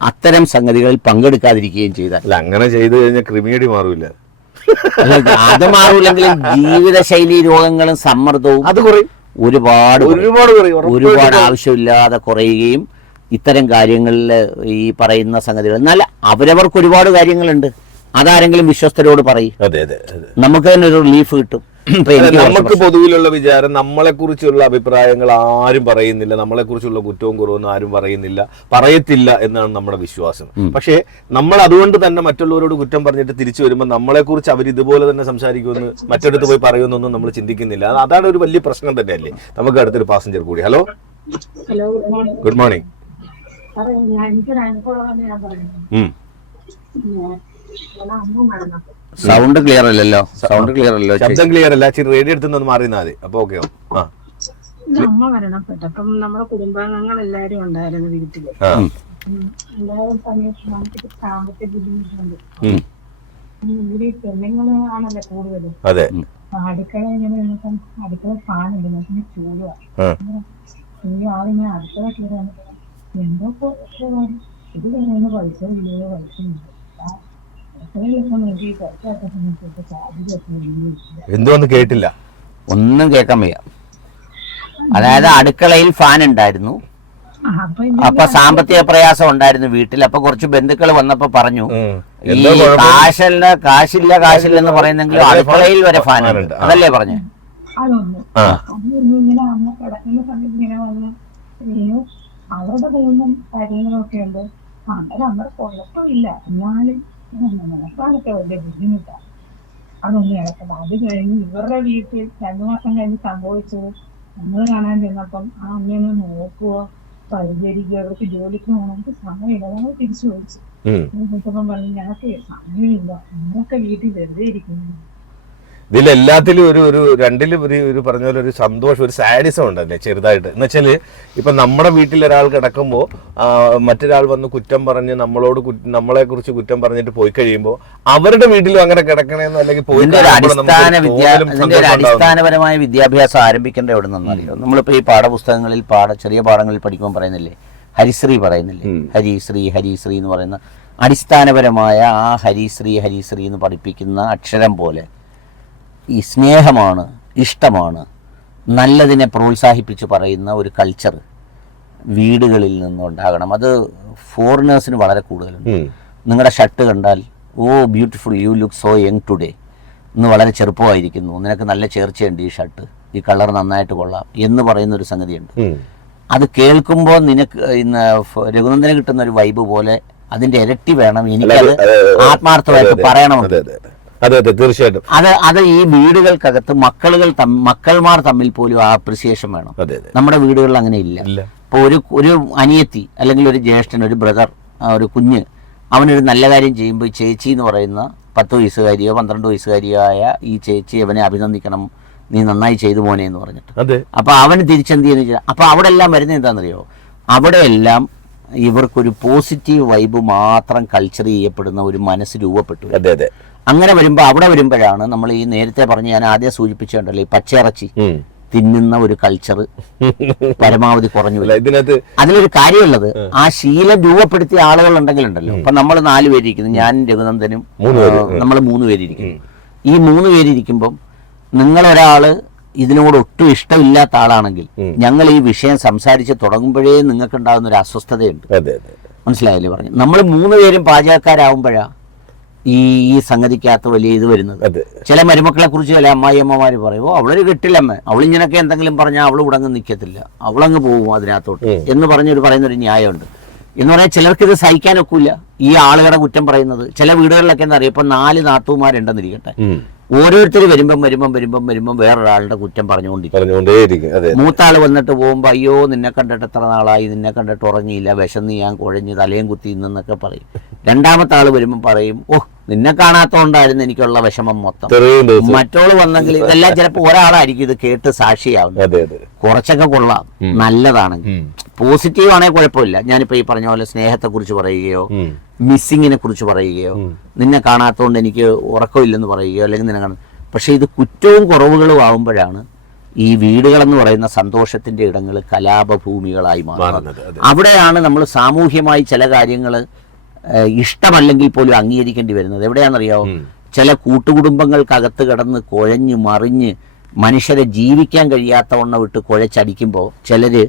അത്തരം സംഗതികളിൽ പങ്കെടുക്കാതിരിക്കുകയും ചെയ്താൽ. അല്ല, അങ്ങനെ ചെയ്തു കഴിഞ്ഞാൽ ക്രിമിനേടി മാറൂല. അത് മാറൂലെങ്കിലും ജീവിതശൈലി രോഗങ്ങളും സമ്മർദ്ദവും അത് കുറയും, ഒരുപാട് ആവശ്യമില്ലാതെ കുറയുകയും ഇത്തരം കാര്യങ്ങളിൽ ഈ പറയുന്ന സംഗതികൾ. എന്നാൽ അവരവർക്ക് ഒരുപാട് കാര്യങ്ങളുണ്ട്, അതാരെങ്കിലും വിശ്വസ്തരോട് പറയും, നമുക്ക് തന്നെ ഒരു റിലീഫ് കിട്ടും. നമുക്ക് പൊതുവിലുള്ള വിചാരം നമ്മളെ കുറിച്ചുള്ള അഭിപ്രായങ്ങൾ ആരും പറയുന്നില്ല, നമ്മളെ കുറിച്ചുള്ള കുറ്റവും കുറവൊന്നും ആരും പറയുന്നില്ല, പറയത്തില്ല എന്നാണ് നമ്മുടെ വിശ്വാസം. പക്ഷേ നമ്മൾ അതുകൊണ്ട് തന്നെ മറ്റുള്ളവരോട് കുറ്റം പറഞ്ഞിട്ട് തിരിച്ചു വരുമ്പോൾ നമ്മളെ കുറിച്ച് അവർ ഇതുപോലെ തന്നെ സംസാരിക്കുമെന്ന് മറ്റൊരിടത്ത് പോയി പറയുമെന്നൊന്നും നമ്മൾ ചിന്തിക്കുന്നില്ല. അതാണ് ഒരു വലിയ പ്രശ്നം തന്നെയല്ലേ. നമുക്ക് അടുത്തൊരു പാസഞ്ചർ കൂടി. Hello, good morning. Sound clear അല്ലല്ലോ. ശബ്ദം ക്ലിയർ അല്ല. റേഡിയോ എടുത്തൊന്ന് മാറിയിരുന്നാൽ മതി. അപ്പൊ ഓക്കെ ആവും. അമ്മ മരണപ്പെട്ടപ്പം നമ്മുടെ കുടുംബാംഗങ്ങൾ എല്ലാരും ഉണ്ടായിരുന്നു വീട്ടില്. എല്ലാവരും സമയത്ത് നമുക്ക് സാമ്പത്തിക ബുദ്ധിമുട്ടുണ്ട്. ഇവര് പെണ്ണുങ്ങള് ആണല്ലോ കൂടുതലും. അടുക്കള ഇങ്ങനെ അടുക്കള ഫാനുണ്ട്, പിന്നെ ചൂടുക ഈ ആളിങ്ങനെ അടുക്കള കയറാൻ എന്തോ ഇത് കഴിഞ്ഞ പൈസ ഇല്ലയോ പൈസ ഇല്ല. എന്തോന്ന് കേട്ടില്ല, ഒന്നും കേൾക്കാൻ വയ്യ. അതായത് അടുക്കളയിൽ ഫാൻ ഉണ്ടായിരുന്നു, അപ്പൊ സാമ്പത്തിക പ്രയാസം ഉണ്ടായിരുന്നു വീട്ടിൽ. അപ്പൊ കുറച്ച് ബന്ധുക്കൾ വന്നപ്പോ പറഞ്ഞു ഈ കാശില്ലെന്ന് പറയുന്നെങ്കിലും അടുക്കളയിൽ വരെ ഫാൻ ഉണ്ട്, അതല്ലേ പറഞ്ഞു? അതൊന്നും ഇങ്ങനെ അമ്മ കിടക്കുന്ന സമയത്ത് ഇങ്ങനെ വന്ന് അവരുടെ ദൈവം കാര്യങ്ങളൊക്കെ ഉണ്ട്. അന്നേരം നമ്മുടെ കുഴപ്പമില്ല, എന്നാലും നടക്കാനൊക്കെ വലിയ ബുദ്ധിമുട്ടാണ്. അതൊന്നും ഇടക്കണ്ട. അത് കഴിഞ്ഞ് ഇവരുടെ വീട്ടിൽ 2 മാസം കഴിഞ്ഞ് സംഭവിച്ചത് നമ്മൾ കാണാൻ ചെന്നപ്പം ആ അമ്മയൊന്ന് നോക്കുവോ പരിചരിക്കുക, അവർക്ക് ജോലിക്ക് പോകണമെങ്കിൽ സമയമില്ല. നമ്മൾ തിരിച്ചു ചോദിച്ചു നോക്കിയപ്പം പറഞ്ഞു ഞങ്ങൾക്ക് സമയമില്ല, നമ്മളൊക്കെ വീട്ടിൽ വെറുതെ ഇരിക്കുന്നു. ഇതിലെല്ലാത്തിലും ഒരു രണ്ടിലും ഒരു പറഞ്ഞ പോലെ ഒരു സന്തോഷം, ഒരു സാഡിസം ഉണ്ടല്ലേ ചെറുതായിട്ട്. എന്ന് വെച്ചാൽ ഇപ്പം നമ്മുടെ വീട്ടിൽ ഒരാൾ കിടക്കുമ്പോൾ മറ്റൊരാൾ വന്ന് കുറ്റം പറഞ്ഞ് നമ്മളെ കുറിച്ച് കുറ്റം പറഞ്ഞിട്ട് പോയി കഴിയുമ്പോൾ അവരുടെ വീട്ടിലും അങ്ങനെ കിടക്കണമെന്നോ അല്ലെങ്കിൽ അടിസ്ഥാനപരമായ വിദ്യാഭ്യാസം ആരംഭിക്കേണ്ട എവിടെ നിന്നറിയോ? നമ്മളിപ്പോ ഈ പാഠപുസ്തകങ്ങളിൽ ചെറിയ പാഠങ്ങളിൽ പഠിക്കുമ്പോൾ പറയുന്നില്ലേ, ഹരിശ്രീ പറയുന്നില്ലേ, ഹരിശ്രീ എന്ന് പറയുന്ന അടിസ്ഥാനപരമായ ആ ഹരിശ്രീ എന്ന് പഠിപ്പിക്കുന്ന അക്ഷരം പോലെ ഈ സ്നേഹമാണ്, ഇഷ്ടമാണ്, നല്ലതിനെ പ്രോത്സാഹിപ്പിച്ച് പറയുന്ന ഒരു കൾച്ചർ വീടുകളിൽ നിന്നുണ്ടാകണം. അത് ഫോറിനേഴ്സിന് വളരെ കൂടുതലുണ്ട്. നിങ്ങളുടെ ഷർട്ട് കണ്ടാൽ beautiful, you look so young today എന്ന് വളരെ ചെറുപ്പമായിരിക്കുന്നു, നിനക്ക് നല്ല ചേർച്ചയുണ്ട് ഈ ഷർട്ട്, ഈ കളർ നന്നായിട്ട് കൊള്ളാം എന്ന് പറയുന്ന ഒരു സംഗതിയുണ്ട്. അത് കേൾക്കുമ്പോൾ നിനക്ക് ഇന്ന് രഘുനന്ദന് കിട്ടുന്ന ഒരു വൈബ് പോലെ അതിന്റെ ഇരട്ടി വേണം എനിക്കത് ആത്മാർത്ഥമായിട്ട് പറയണമെന്ന്. അതെ തീർച്ചയായിട്ടും. അത് ഈ വീടുകൾക്കകത്ത് മക്കൾമാർ തമ്മിൽ പോലും ആ അപ്രിസിയേഷൻ വേണം. നമ്മുടെ വീടുകളിൽ അങ്ങനെ ഇല്ല. ഇപ്പൊ ഒരു അനിയത്തി അല്ലെങ്കിൽ ഒരു ജ്യേഷ്ഠൻ, ഒരു ബ്രദർ, ഒരു കുഞ്ഞ് അവനൊരു നല്ല കാര്യം ചെയ്യുമ്പോൾ ചേച്ചി എന്ന് പറയുന്ന 10 വയസ്സുകാരിയോ 12 വയസ്സുകാരിയോ ആയ ഈ ചേച്ചി അവനെ അഭിനന്ദിക്കണം, നീ നന്നായി ചെയ്തു മോനെ എന്ന് പറഞ്ഞിട്ട്. അപ്പൊ അവന് തിരിച്ചെന്ത് ചെയ്യുന്ന, അപ്പൊ അവിടെ എല്ലാം വരുന്നത് എന്താണെന്നറിയോ, അവിടെ എല്ലാം ഇവർക്കൊരു പോസിറ്റീവ് വൈബ് മാത്രം കൾച്ചർ ചെയ്യപ്പെടുന്ന ഒരു മനസ്സ് രൂപപ്പെട്ടു. അങ്ങനെ വരുമ്പോൾ അവിടെ വരുമ്പോഴാണ് നമ്മൾ ഈ നേരത്തെ പറഞ്ഞ് ഞാൻ ആദ്യം സൂചിപ്പിച്ചിട്ടുണ്ടല്ലോ, ഈ പച്ചയിറച്ചി തിന്നുന്ന ഒരു കൾച്ചർ പരമാവധി കുറഞ്ഞു. അതിലൊരു കാര്യമുള്ളത്, ആ ശീലം രൂപപ്പെടുത്തിയ ആളുകൾ ഉണ്ടെങ്കിലുണ്ടല്ലോ. ഇപ്പൊ നമ്മൾ 4 പേരിരിക്കുന്നു, ഞാൻ രഘുനന്ദനും നമ്മൾ 3 പേരിരിക്കുന്നു. ഈ 3 പേരിരിക്കുമ്പം നിങ്ങളൊരാള് ഇതിനോട് ഒട്ടും ഇഷ്ടമില്ലാത്ത ആളാണെങ്കിൽ ഞങ്ങൾ ഈ വിഷയം സംസാരിച്ച് തുടങ്ങുമ്പോഴേ നിങ്ങൾക്ക് ഉണ്ടാകുന്ന ഒരു അസ്വസ്ഥതയുണ്ട്. മനസ്സിലായല്ലേ പറഞ്ഞു? നമ്മൾ 3 പേരും പാചകക്കാരാവുമ്പോഴാ ഈ സംഗതിക്കകത്ത് വലിയ ഇത് വരുന്നത്. ചില മരുമക്കളെ കുറിച്ച് ചില അമ്മായിയമ്മമാര് പറയുമോ അവളൊരു കെട്ടില്ലമ്മ, അവളിങ്ങനൊക്കെ എന്തെങ്കിലും പറഞ്ഞാൽ അവൾ ഉടങ്ങ് നിൽക്കത്തില്ല, അവളങ്ങ് പോകും അതിനകത്തോട്ട് എന്ന് പറയുന്നൊരു ന്യായമുണ്ട്. എന്ന് പറഞ്ഞാൽ ചിലർക്ക് ഇത് സഹിക്കാനൊക്കില്ല ഈ ആളുകളുടെ കുറ്റം പറയുന്നത്. ചില വീടുകളിലൊക്കെ എന്താ പറയുക, ഇപ്പൊ 4 നാത്തൂമാരുണ്ടെന്നിരിക്കട്ടെ, ഓരോരുത്തർ വരുമ്പം വേറൊരാളുടെ കുറ്റം പറഞ്ഞുകൊണ്ടിരിക്കും. പറഞ്ഞുകൊണ്ടേയിരിക്കും. അതെ, മൂത്താൾ വന്നിട്ട് പോകുമ്പോൾ അയ്യോ നിന്നെ കണ്ടിട്ട് എത്ര നാളായി, നിന്നെ കണ്ടിട്ട് ഉറങ്ങിയില്ല, വിശന്ന് ഞാൻ കുഴഞ്ഞ് തലയും കുത്തി ഇന്നെന്നൊക്കെ പറയും. രണ്ടാമത്തെ ആൾ വരുമ്പോൾ പറയും ഓ നിന്നെ കാണാത്തോണ്ടായിരുന്നു എനിക്കുള്ള വിഷമം മൊത്തം. മറ്റോള് വന്നെങ്കിൽ ഇതെല്ലാം ചിലപ്പോൾ ഒരാളായിരിക്കും ഇത് കേട്ട് സാക്ഷിയാവുന്നത്. കുറച്ചൊക്കെ കൊള്ളാം, നല്ലതാണെങ്കിൽ പോസിറ്റീവ് ആണെങ്കിൽ കുഴപ്പമില്ല. ഞാനിപ്പോ ഈ പറഞ്ഞ പോലെ സ്നേഹത്തെ കുറിച്ച് പറയുകയോ മിസ്സിങ്ങിനെ കുറിച്ച് പറയുകയോ നിന്നെ കാണാത്തോണ്ട് എനിക്ക് ഉറക്കമില്ലെന്ന് പറയുകയോ അല്ലെങ്കിൽ നിന്നെ പക്ഷെ ഇത് കുറ്റവും കുറവുകളും ആവുമ്പോഴാണ് ഈ വീടുകളെന്ന് പറയുന്ന സന്തോഷത്തിന്റെ ഇടങ്ങൾ കലാപഭൂമികളായി മാറുന്നത്. അവിടെയാണ് നമ്മൾ സാമൂഹ്യമായി ചില കാര്യങ്ങൾ ഇഷ്ടമല്ലെങ്കിൽ പോലും അംഗീകരിക്കേണ്ടി വരുന്നത്. എവിടെയാണെന്നറിയാവോ? ചില കൂട്ടുകുടുംബങ്ങൾക്കകത്ത് കിടന്ന് കുഴഞ്ഞ് മറിഞ്ഞ് മനുഷ്യരെ ജീവിക്കാൻ കഴിയാത്തവണ്ണം വിട്ട് കുഴച്ചടിക്കുമ്പോൾ ചിലര്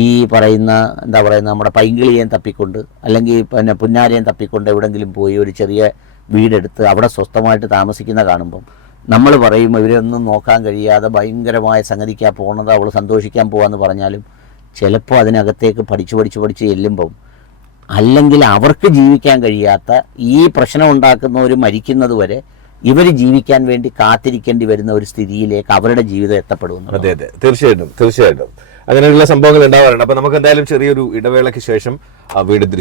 ഈ പറയുന്ന എന്താ പറയുന്ന നമ്മുടെ പൈങ്കിളിയേയും തപ്പിക്കൊണ്ട് അല്ലെങ്കിൽ പിന്നെ പുന്നാരെയും തപ്പിക്കൊണ്ട് എവിടെങ്കിലും പോയി ഒരു ചെറിയ വീടെടുത്ത് അവിടെ സ്വസ്ഥമായിട്ട് താമസിക്കുന്ന കാണുമ്പം നമ്മൾ പറയും ഇവരൊന്നും നോക്കാൻ കഴിയാതെ ഭയങ്കരമായ സംഗതിക്കാ പോകണത്, അവൾ സന്തോഷിക്കാൻ പോവാന്ന് പറഞ്ഞാലും ചിലപ്പോൾ അതിനകത്തേക്ക് പഠിച്ച് ചെല്ലുമ്പം അല്ലെങ്കിൽ അവർക്ക് ജീവിക്കാൻ കഴിയാത്ത ഈ പ്രശ്നം ഉണ്ടാക്കുന്നവർ മരിക്കുന്നത് വരെ ഇവർ ജീവിക്കാൻ വേണ്ടി കാത്തിരിക്കേണ്ടി വരുന്ന ഒരു സ്ഥിതിയിലേക്ക് അവരുടെ ജീവിതം എത്തപ്പെടുന്നു. അതെ, തീർച്ചയായിട്ടും അങ്ങനെയുള്ള സംഭവങ്ങൾ ഉണ്ടാവാറുണ്ട്. അപ്പൊ നമുക്ക് എന്തായാലും ചെറിയൊരു ഇടവേളയ്ക്ക് ശേഷം വീട്